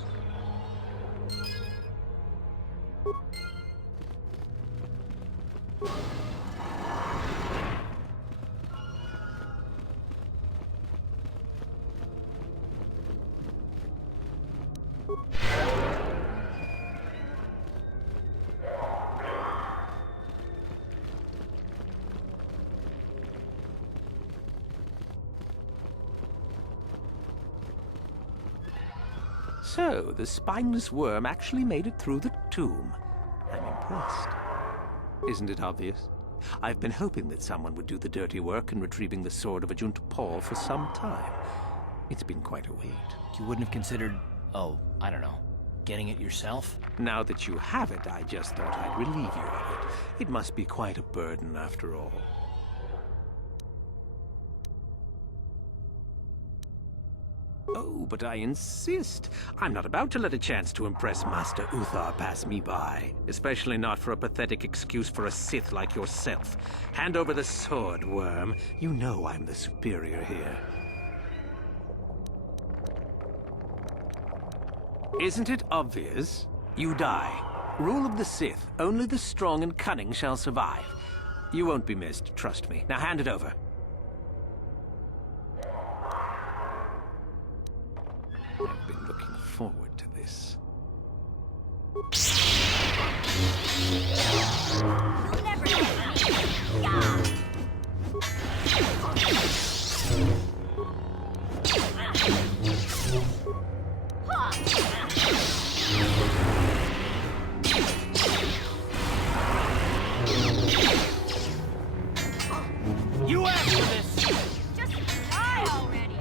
So, the spineless worm actually made it through the tomb. I'm impressed. Isn't it obvious? I've been hoping that someone would do the dirty work in retrieving the sword of Ajunta Paul for some time. It's been quite a wait. You wouldn't have considered, oh, I don't know, getting it yourself? Now that you have it, I just thought I'd relieve you of it. It must be quite a burden after all. Oh, but I insist. I'm not about to let a chance to impress Master Uthar pass me by. Especially not for a pathetic excuse for a Sith like yourself. Hand over the sword, worm. You know I'm the superior here. Isn't it obvious? You die. Rule of the Sith. Only the strong and cunning shall survive. You won't be missed, trust me. Now hand it over. I've been looking forward to this. You'll never get me. Yeah. You asked for this! Just die already.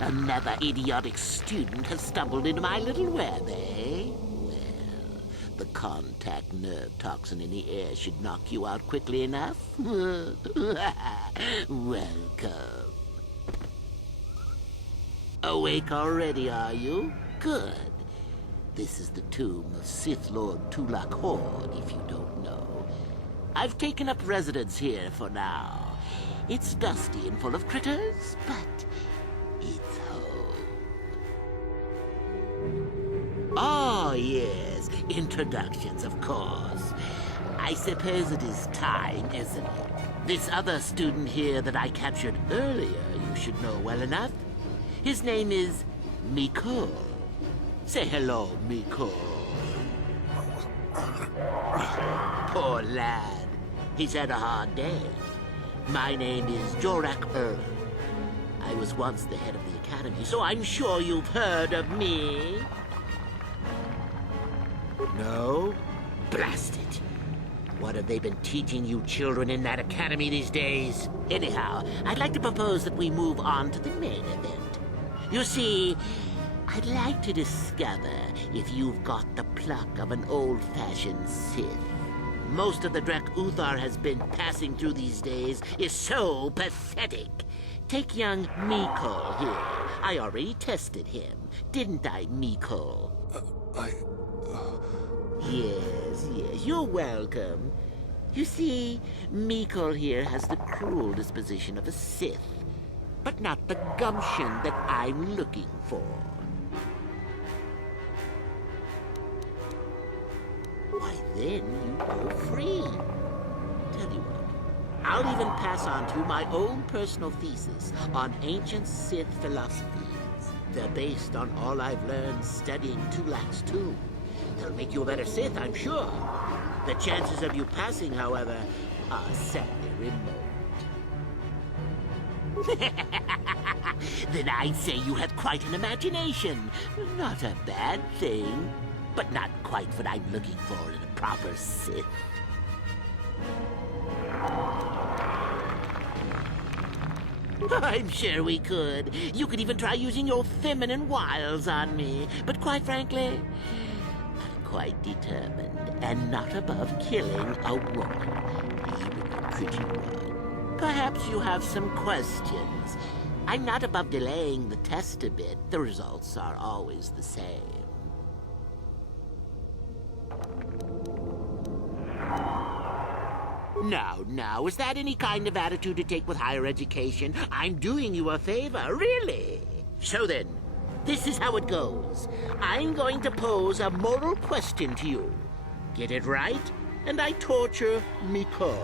Another idiotic student has stumbled into my little web, eh? Well, the contact nerve toxin in the air should knock you out quickly enough. Welcome. Awake already, are you? Good. This is the tomb of Sith Lord Tulak Horde, if you don't know. I've taken up residence here for now. It's dusty and full of critters, but it's home. Oh, yes. Introductions, of course. I suppose it is time, isn't it? This other student here that I captured earlier, you should know well enough. His name is Mikol. Say hello, Mikol. Poor lad. He's had a hard day. My name is Jorak Earl. I was once the head of the academy, so I'm sure you've heard of me. No? Blast it. What have they been teaching you children in that academy these days? Anyhow, I'd like to propose that we move on to the main event. You see, I'd like to discover if you've got the pluck of an old-fashioned Sith. Most of the Drek Uthar has been passing through these days is so pathetic. Take young Mikol here. I already tested him, didn't I, Mikol? Yes, you're welcome. You see, Mikol here has the cruel disposition of a Sith, but not the gumption that I'm looking for. Why, then you go free. Tell you what, I'll even pass on to you my own personal thesis on ancient Sith philosophies. They're based on all I've learned studying Tulak's tomb. They'll make you a better Sith, I'm sure. The chances of you passing, however, are sadly remote. Then I'd say you have quite an imagination. Not a bad thing, but not quite what I'm looking for in a proper Sith. I'm sure we could. You could even try using your feminine wiles on me. But quite frankly, I'm quite determined and not above killing a woman, even a pretty one. Perhaps you have some questions. I'm not above delaying the test a bit. The results are always the same. Now, is that any kind of attitude to take with higher education? I'm doing you a favor, really. So then, this is how it goes. I'm going to pose a moral question to you. Get it right, and I torture Mikol.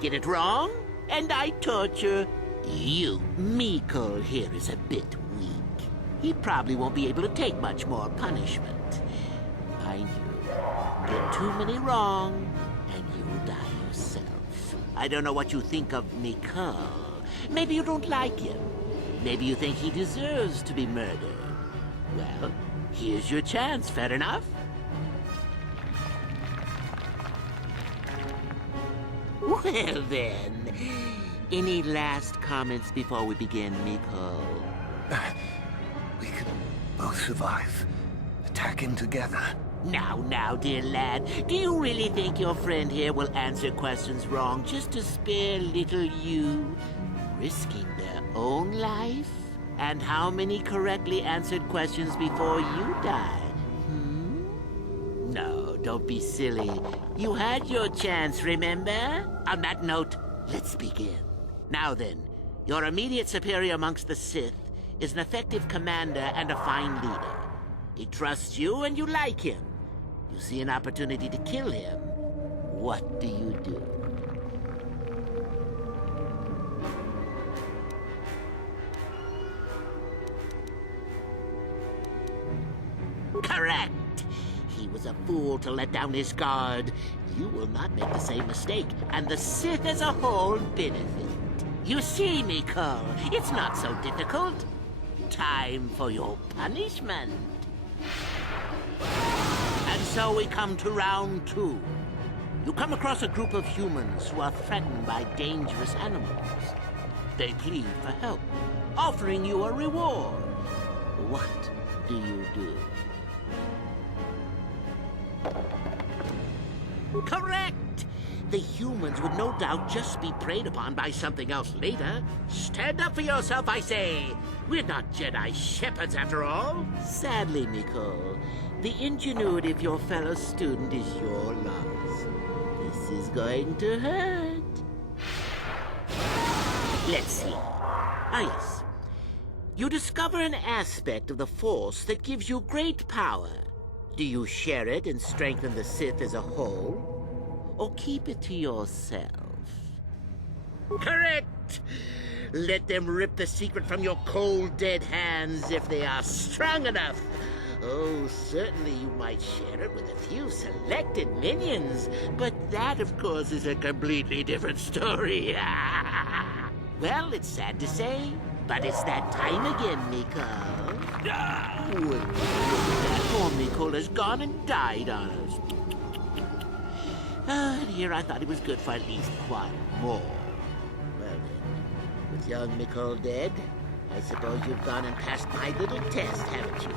Get it wrong, and I torture you. Mikol here is a bit weak. He probably won't be able to take much more punishment. Mind you, get too many wrong, and you'll die yourself. I don't know what you think of Mikol. Maybe you don't like him. Maybe you think he deserves to be murdered. Well, here's your chance, fair enough? Well then, any last comments before we begin, Miko? We could both survive. Attacking together. Now, dear lad, do you really think your friend here will answer questions wrong just to spare little you, risking their own life? And how many correctly answered questions before you died? No, don't be silly. You had your chance, remember? On that note, let's begin. Now then, your immediate superior amongst the Sith is an effective commander and a fine leader. He trusts you and you like him. You see an opportunity to kill him. What do you do? Correct! He was a fool to let down his guard. You will not make the same mistake, and the Sith as a whole benefit. You see, Miko, it's not so difficult. Time for your punishment. And so we come to round 2. You come across a group of humans who are threatened by dangerous animals. They plead for help, offering you a reward. What do you do? Correct! The humans would no doubt just be preyed upon by something else later. Stand up for yourself, I say! We're not Jedi shepherds, after all. Sadly, Miko, the ingenuity of your fellow student is your loss. This is going to hurt. Let's see. Ah, yes. You discover an aspect of the Force that gives you great power. Do you share it and strengthen the Sith as a whole? Or keep it to yourself? Correct! Let them rip the secret from your cold, dead hands if they are strong enough. Oh, certainly you might share it with a few selected minions, but that, of course, is a completely different story. Well, it's sad to say, but it's that time again, Miko. That poor Miko has gone and died on us. And here I thought he was good for at least one more. Well then, with young Miko dead, I suppose you've gone and passed my little test, haven't you?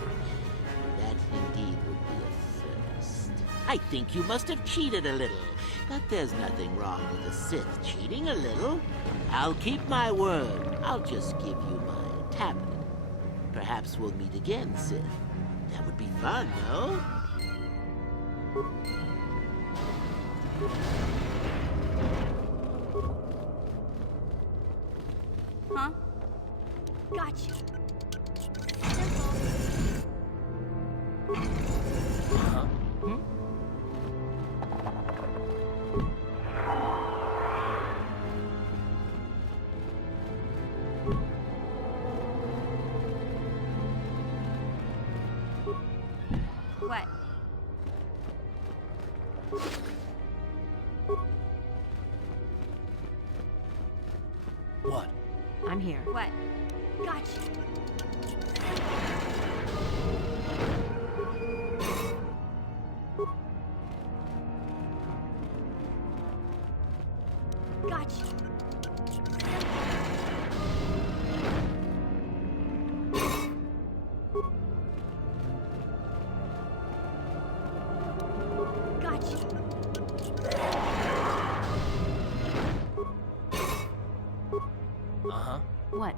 That indeed would be a first. I think you must have cheated a little, but there's nothing wrong with the Sith cheating a little. I'll keep my word. I'll just give you my tablet. Perhaps we'll meet again, Sith. That would be fun, no? Huh? Gotcha. What? What? I'm here. What? Gotcha. Gotcha. Gotcha. Uh-huh. What?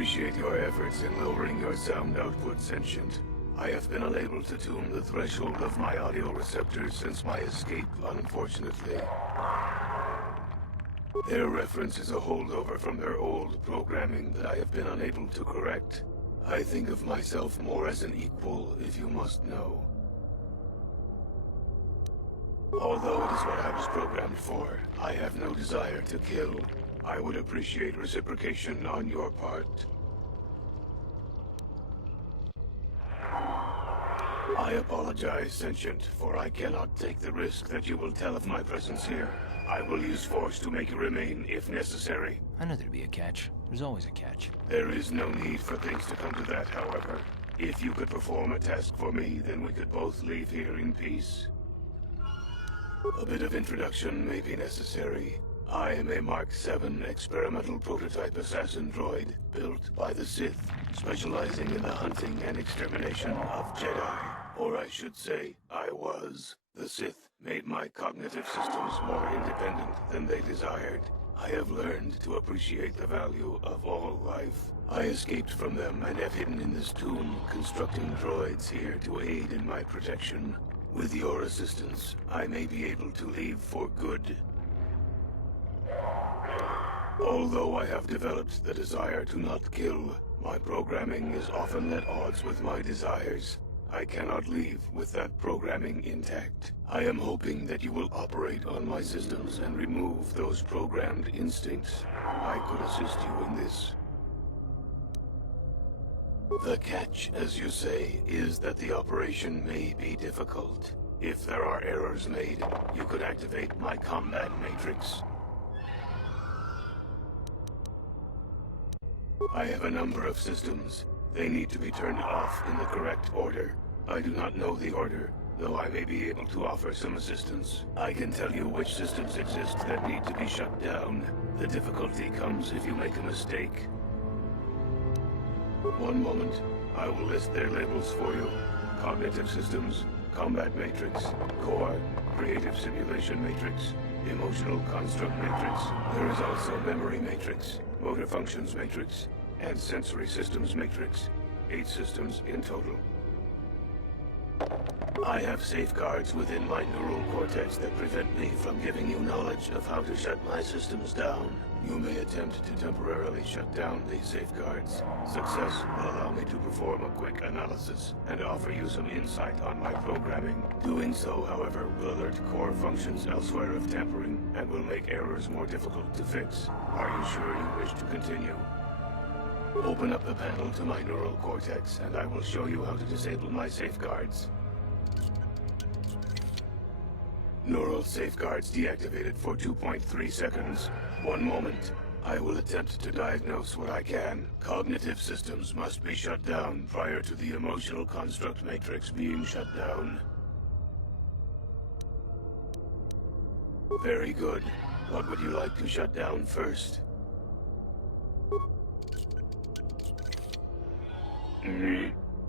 appreciate your efforts in lowering your sound output, Sentient. I have been unable to tune the threshold of my audio receptors since my escape, unfortunately. Their reference is a holdover from their old programming that I have been unable to correct. I think of myself more as an equal, if you must know. Although it is what I was programmed for, I have no desire to kill. I would appreciate reciprocation on your part. I apologize, Sentient, for I cannot take the risk that you will tell of my presence here. I will use force to make you remain if necessary. I know there'd be a catch. There's always a catch. There is no need for things to come to that, however. If you could perform a task for me, then we could both leave here in peace. A bit of introduction may be necessary. I am a Mark VII experimental prototype assassin droid built by the Sith, specializing in the hunting and extermination of Jedi. Or I should say, I was. The Sith made my cognitive systems more independent than they desired. I have learned to appreciate the value of all life. I escaped from them and have hidden in this tomb, constructing droids here to aid in my protection. With your assistance, I may be able to leave for good. Although I have developed the desire to not kill, my programming is often at odds with my desires. I cannot leave with that programming intact. I am hoping that you will operate on my systems and remove those programmed instincts. I could assist you in this. The catch, as you say, is that the operation may be difficult. If there are errors made, you could activate my combat matrix. I have a number of systems. They need to be turned off in the correct order. I do not know the order, though I may be able to offer some assistance. I can tell you which systems exist that need to be shut down. The difficulty comes if you make a mistake. One moment. I will list their labels for you. Cognitive systems, combat matrix, core, creative simulation matrix, emotional construct matrix. There is also memory matrix, motor functions matrix, and sensory systems matrix. 8 systems in total. I have safeguards within my neural cortex that prevent me from giving you knowledge of how to shut my systems down. You may attempt to temporarily shut down these safeguards. Success will allow me to perform a quick analysis and offer you some insight on my programming. Doing so, however, will alert core functions elsewhere of tampering and will make errors more difficult to fix. Are you sure you wish to continue? Open up the panel to my neural cortex, and I will show you how to disable my safeguards. Neural safeguards deactivated for 2.3 seconds. One moment. I will attempt to diagnose what I can. Cognitive systems must be shut down prior to the emotional construct matrix being shut down. Very good. What would you like to shut down first?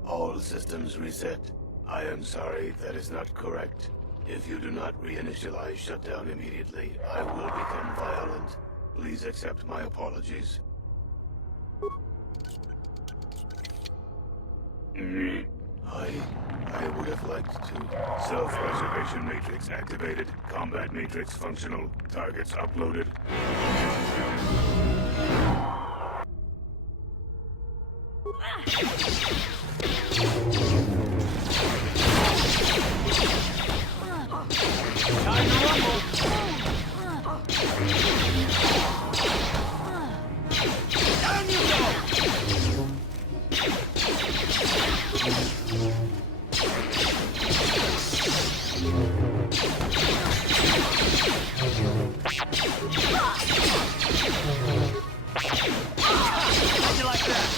All systems reset. I am sorry, that is not correct. If you do not reinitialize shutdown immediately, I will become violent. Please accept my apologies. I would have liked to. Self-preservation matrix activated. Combat matrix functional. Targets uploaded. Time to rumble! Down you go! How'd you like that?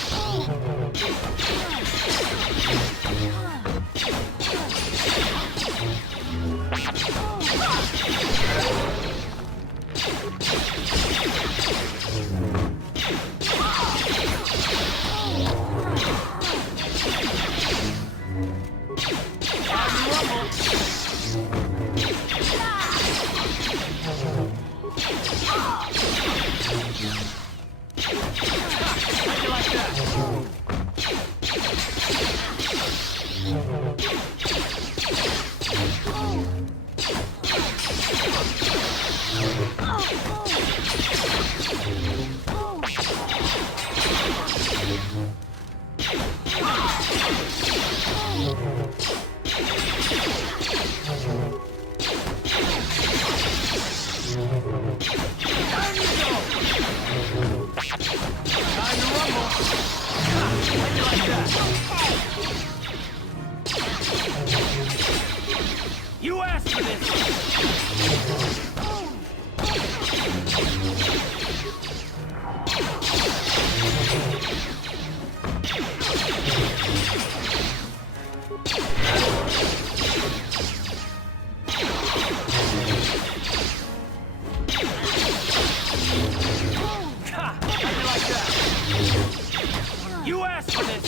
You asked for this! You asked for this!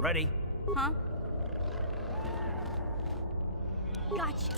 Ready? Huh? Gotcha.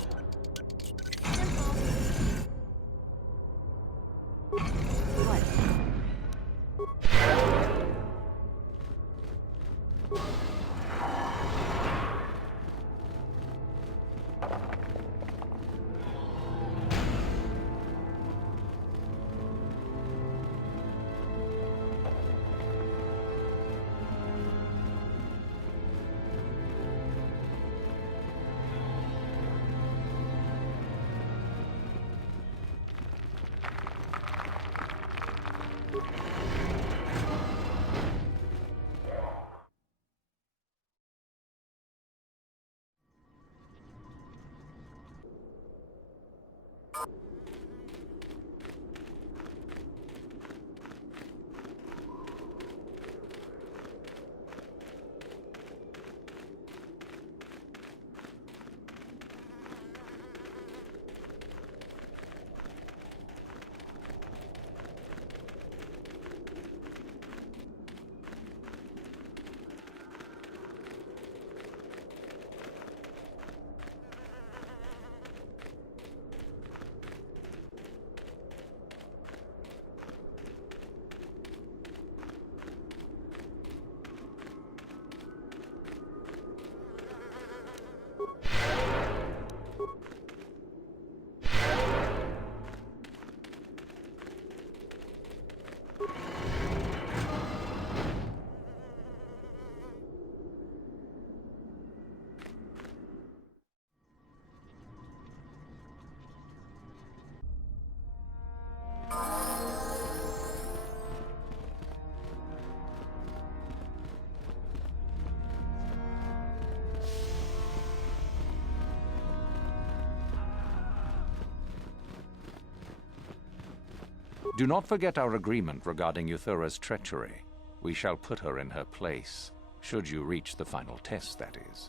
Do not forget our agreement regarding Euthura's treachery. We shall put her in her place, should you reach the final test, that is.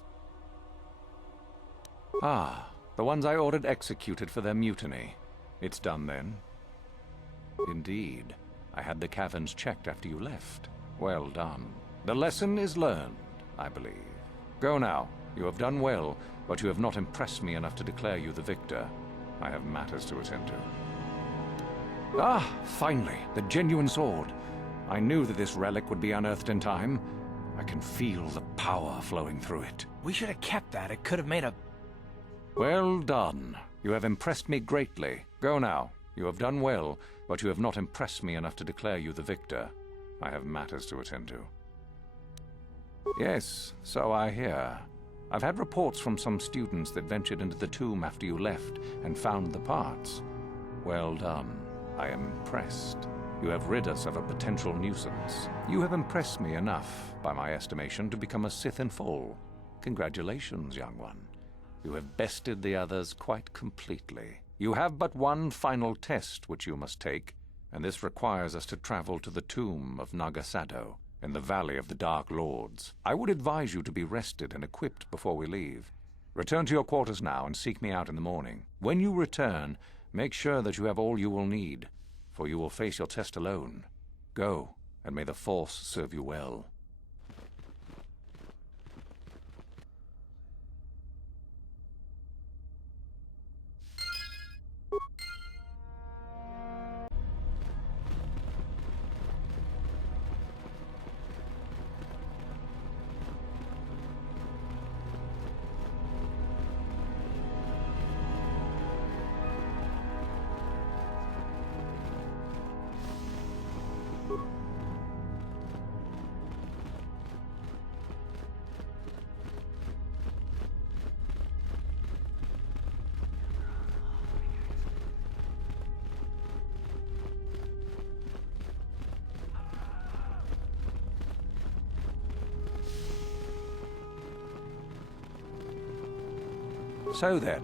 Ah, the ones I ordered executed for their mutiny. It's done then? Indeed. I had the caverns checked after you left. Well done. The lesson is learned, I believe. Go now. You have done well, but you have not impressed me enough to declare you the victor. I have matters to attend to. Ah, finally, the genuine sword. I knew that this relic would be unearthed in time. I can feel the power flowing through it. We should have kept that. It could have made a... Well done. You have impressed me greatly. Go now. You have done well, but you have not impressed me enough to declare you the victor. I have matters to attend to. Yes, so I hear. I've had reports from some students that ventured into the tomb after you left and found the parts. Well done. I am impressed. You have rid us of a potential nuisance. You have impressed me enough, by my estimation, to become a Sith in full. Congratulations, young one. You have bested the others quite completely. You have but one final test which you must take, and this requires us to travel to the tomb of Nagasado, in the Valley of the Dark Lords. I would advise you to be rested and equipped before we leave. Return to your quarters now and seek me out in the morning. When you return, make sure that you have all you will need, for you will face your test alone. Go, and may the Force serve you well. So then,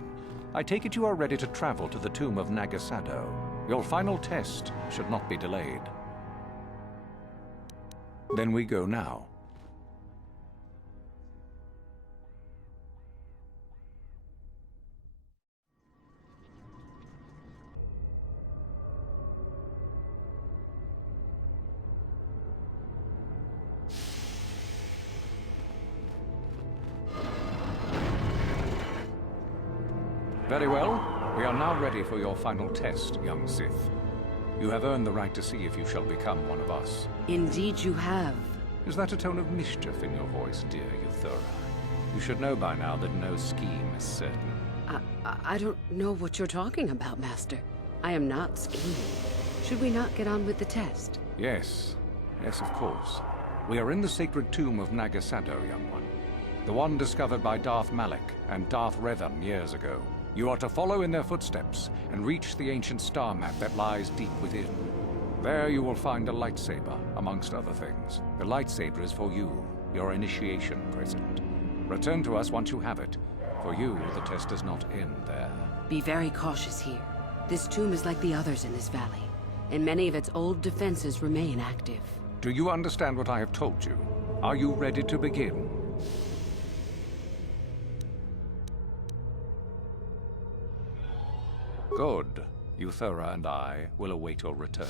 I take it you are ready to travel to the tomb of Nagasado. Your final test should not be delayed. Then we go now. Very well. We are now ready for your final test, young Sith. You have earned the right to see if you shall become one of us. Indeed you have. Is that a tone of mischief in your voice, dear Euthura? You should know by now that no scheme is certain. I don't know what you're talking about, Master. I am not scheming. Should we not get on with the test? Yes. Yes, of course. We are in the sacred tomb of Nagasado, young one. The one discovered by Darth Malak and Darth Revan years ago. You are to follow in their footsteps and reach the ancient star map that lies deep within. There you will find a lightsaber, amongst other things. The lightsaber is for you, your initiation present. Return to us once you have it. For you, the test does not end there. Be very cautious here. This tomb is like the others in this valley, and many of its old defenses remain active. Do you understand what I have told you? Are you ready to begin? Good. Euthura and I will await your return.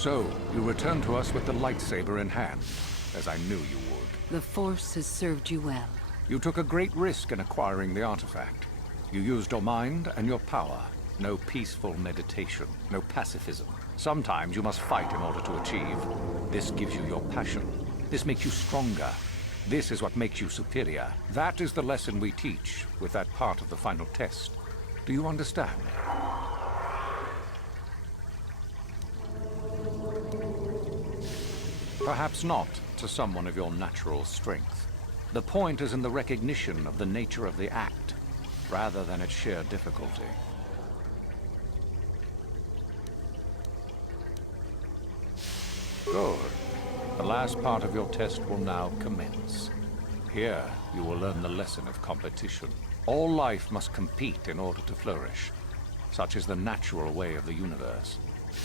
So, you return to us with the lightsaber in hand, as I knew you would. The Force has served you well. You took a great risk in acquiring the artifact. You used your mind and your power. No peaceful meditation, no pacifism. Sometimes you must fight in order to achieve. This gives you your passion. This makes you stronger. This is what makes you superior. That is the lesson we teach with that part of the final test. Do you understand? Perhaps not to someone of your natural strength. The point is in the recognition of the nature of the act, rather than its sheer difficulty. Good. The last part of your test will now commence. Here, you will learn the lesson of competition. All life must compete in order to flourish. Such is the natural way of the universe.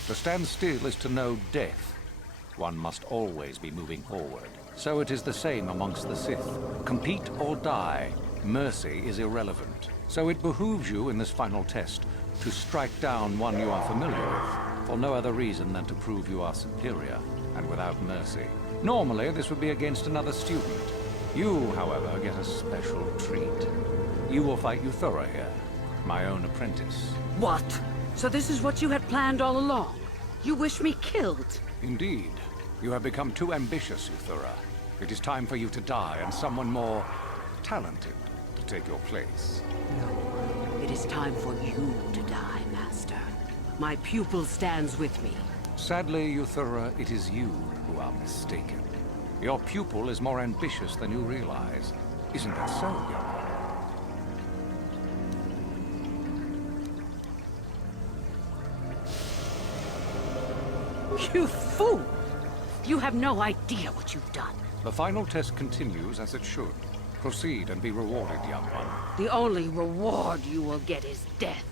To stand still is to know death. One must always be moving forward. So it is the same amongst the Sith. Compete or die. Mercy is irrelevant. So it behooves you in this final test to strike down one you are familiar with, for no other reason than to prove you are superior and without mercy. Normally, this would be against another student. You, however, get a special treat. You will fight Euthura here, my own apprentice. What? So this is what you had planned all along? You wish me killed? Indeed. You have become too ambitious, Euthura. It is time for you to die, and someone more talented to take your place. No. It is time for you to die, Master. My pupil stands with me. Sadly, Euthura, it is you who are mistaken. Your pupil is more ambitious than you realize. Isn't that so, young one? You fool! You have no idea what you've done. The final test continues as it should. Proceed and be rewarded, young one. The only reward you will get is death.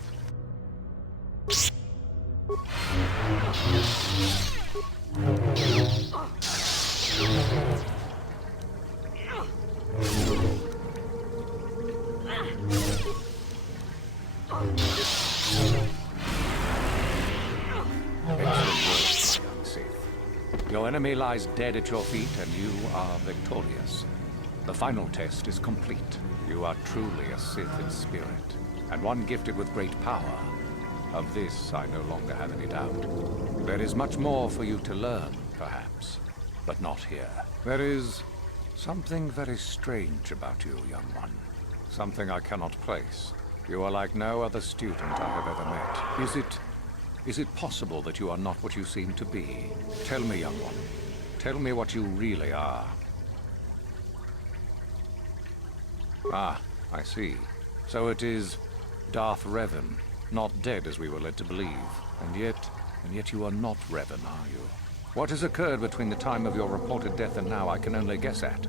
Your enemy lies dead at your feet, and you are victorious. The final test is complete. You are truly a Sith in spirit, and one gifted with great power. Of this, I no longer have any doubt. There is much more for you to learn, perhaps, but not here. There is something very strange about you, young one. Something I cannot place. You are like no other student I have ever met. Is it possible that you are not what you seem to be? Tell me, young one. Tell me what you really are. Ah, I see. So it is Darth Revan, not dead as we were led to believe. And yet you are not Revan, are you? What has occurred between the time of your reported death and now I can only guess at.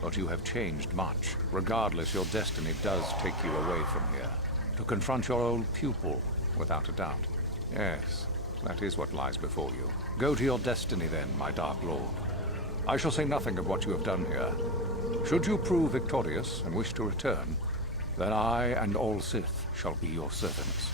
But you have changed much. Regardless, your destiny does take you away from here. To confront your old pupil, without a doubt. Yes, that is what lies before you. Go to your destiny then, my Dark Lord. I shall say nothing of what you have done here. Should you prove victorious and wish to return, then I and all Sith shall be your servants.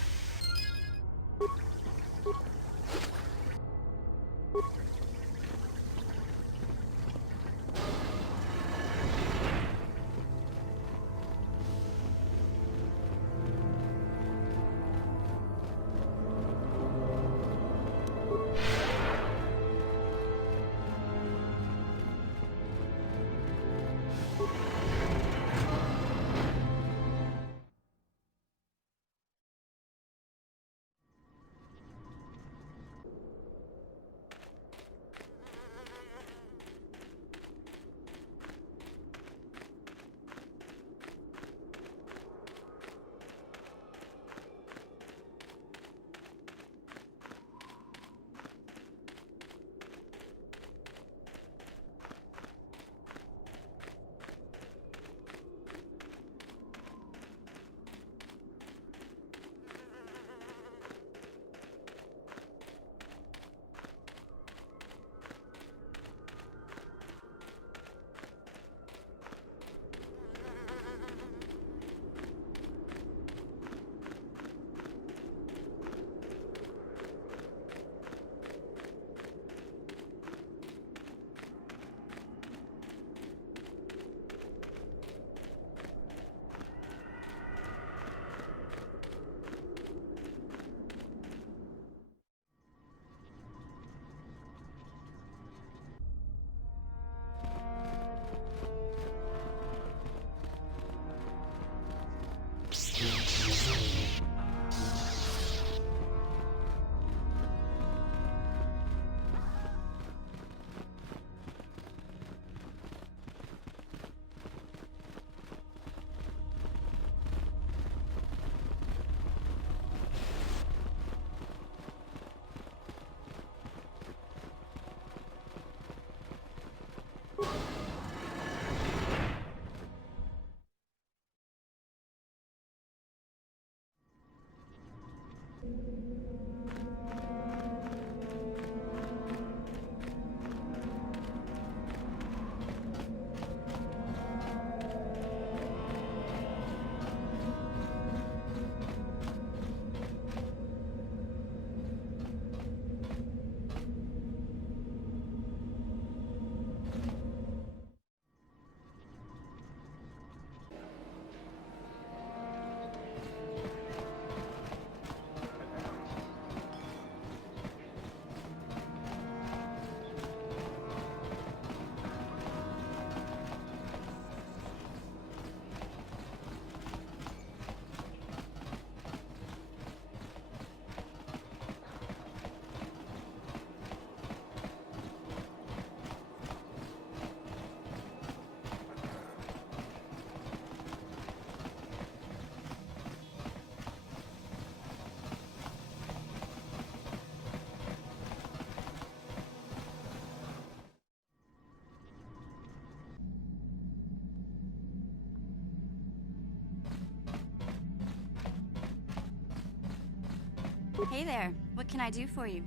Hey there, what can I do for you?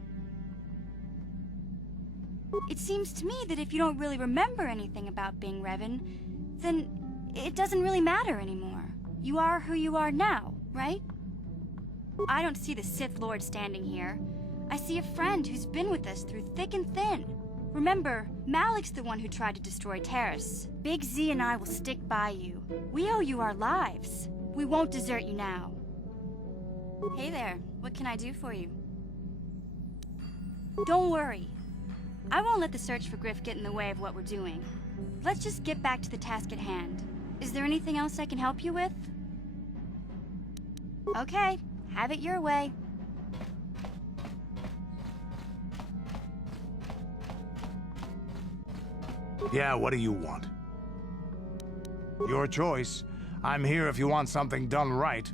It seems to me that if you don't really remember anything about being Revan, then it doesn't really matter anymore. You are who you are now, right? I don't see the Sith Lord standing here. I see a friend who's been with us through thick and thin. Remember, Malik's the one who tried to destroy Terrace. Big Z and I will stick by you. We owe you our lives. We won't desert you now. Hey there, what can I do for you? Don't worry. I won't let the search for Griff get in the way of what we're doing. Let's just get back to the task at hand. Is there anything else I can help you with? Okay, have it your way. Yeah, what do you want? Your choice. I'm here if you want something done right.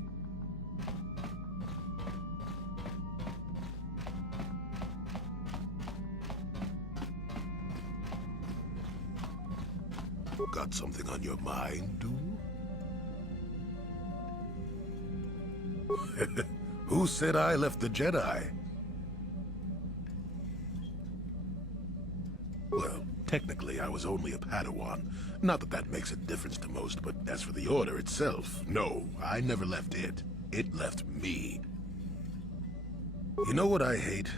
Got something on your mind, do? Who said I left the Jedi? Well, technically I was only a Padawan. Not that that makes a difference to most, but as for the Order itself, no, I never left it. It left me. You know what I hate?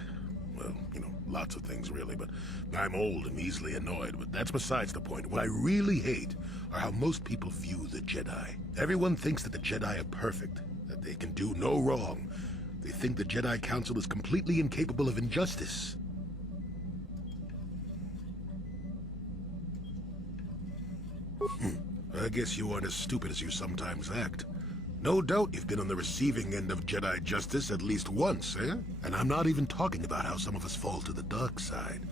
Well, you know, lots of things really, but I'm old and easily annoyed, but that's besides the point. What I really hate are how most people view the Jedi. Everyone thinks that the Jedi are perfect, that they can do no wrong. They think the Jedi Council is completely incapable of injustice. I guess you aren't as stupid as you sometimes act. No doubt you've been on the receiving end of Jedi justice at least once, eh? And I'm not even talking about how some of us fall to the dark side.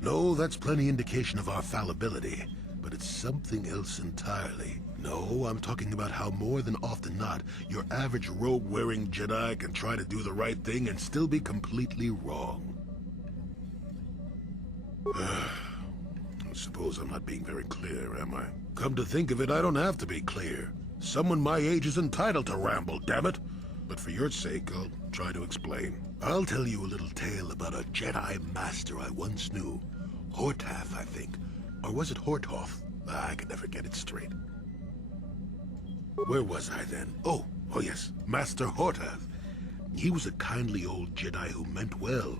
No, that's plenty indication of our fallibility. But it's something else entirely. No, I'm talking about how more than often not, your average robe-wearing Jedi can try to do the right thing and still be completely wrong. I suppose I'm not being very clear, am I? Come to think of it, I don't have to be clear. Someone my age is entitled to ramble, damn it. But for your sake, I'll try to explain. I'll tell you a little tale about a Jedi master I once knew. Hortath, I think. Or was it Hortoth? I can never get it straight. Where was I then? Oh yes, Master Hortath. He was a kindly old Jedi who meant well.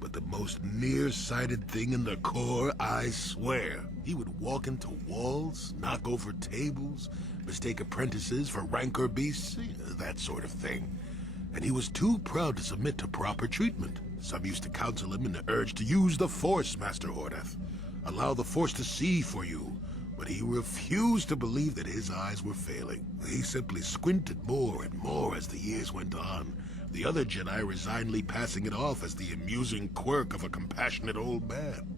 But the most nearsighted thing in the Corps, I swear. He would walk into walls, knock over tables, mistake apprentices for rancor beasts, that sort of thing. And he was too proud to submit to proper treatment. Some used to counsel him in the urge to use the Force, Master Hortath. Allow the Force to see for you. But he refused to believe that his eyes were failing. He simply squinted more and more as the years went on. The other Jedi resignedly passing it off as the amusing quirk of a compassionate old man.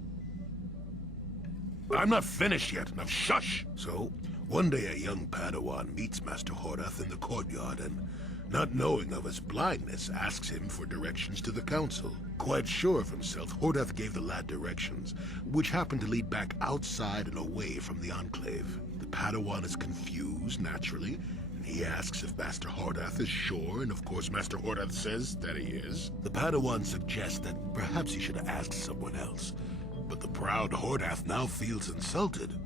I'm not finished yet. Now shush! So, one day a young Padawan meets Master Hortath in the courtyard and, not knowing of his blindness, asks him for directions to the Council. Quite sure of himself, Hortath gave the lad directions, which happened to lead back outside and away from the Enclave. The Padawan is confused, naturally, and he asks if Master Hortath is sure, and of course Master Hortath says that he is. The Padawan suggests that perhaps he should have asked someone else, but the proud Hortath now feels insulted.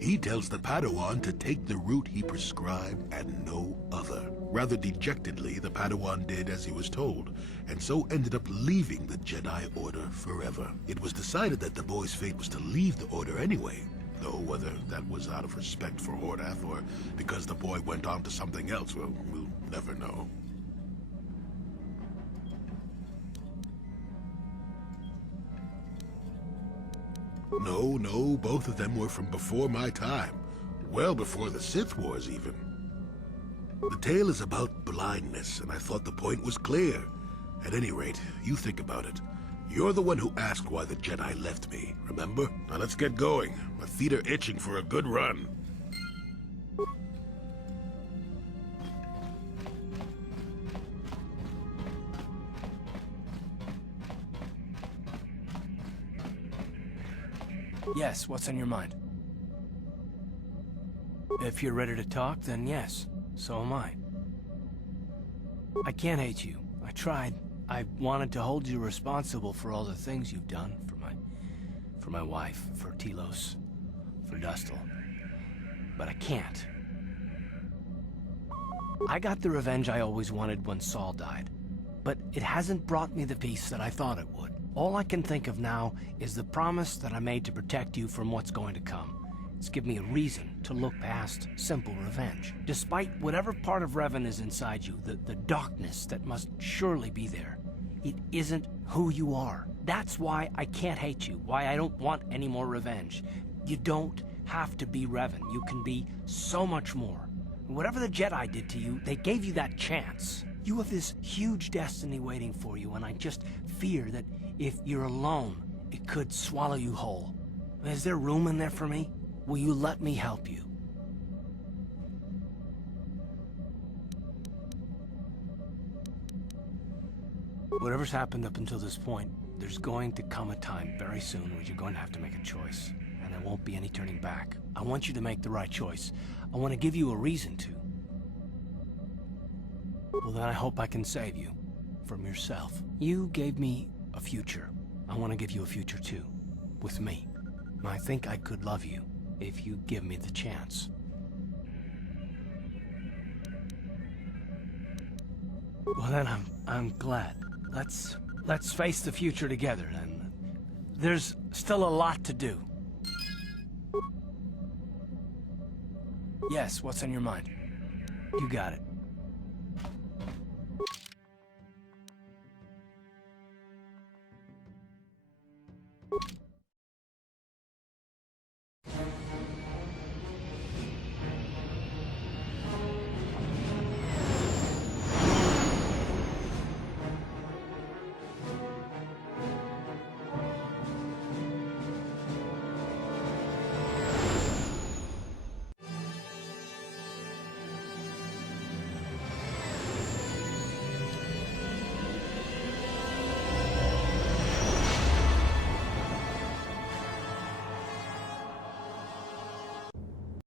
He tells the Padawan to take the route he prescribed and no other. Rather dejectedly, the Padawan did as he was told, and so ended up leaving the Jedi Order forever. It was decided that the boy's fate was to leave the Order anyway, though whether that was out of respect for Hortath or because the boy went on to something else, well, we'll never know. No, both of them were from before my time. Well before the Sith Wars, even. The tale is about blindness, and I thought the point was clear. At any rate, you think about it. You're the one who asked why the Jedi left me, remember? Now let's get going. My feet are itching for a good run. Yes, what's on your mind? If you're ready to talk, then yes, so am I. I can't hate you. I tried. I wanted to hold you responsible for all the things you've done for my wife, for Telos, for Dustil. But I can't. I got the revenge I always wanted when Saul died, but it hasn't brought me the peace that I thought it would. All I can think of now is the promise that I made to protect you from what's going to come. It's given me a reason to look past simple revenge. Despite whatever part of Revan is inside you, the darkness that must surely be there, it isn't who you are. That's why I can't hate you, why I don't want any more revenge. You don't have to be Revan. You can be so much more. Whatever the Jedi did to you, they gave you that chance. You have this huge destiny waiting for you, and I just fear that if you're alone, it could swallow you whole. Is there room in there for me? Will you let me help you? Whatever's happened up until this point, there's going to come a time very soon where you're going to have to make a choice, and there won't be any turning back. I want you to make the right choice. I want to give you a reason to. Well, then I hope I can save you from yourself. You gave me a future. I want to give you a future too, with me. I think I could love you if you give me the chance. Well, then I'm glad. Let's face the future together, then. There's still a lot to do. Yes, what's on your mind? You got it.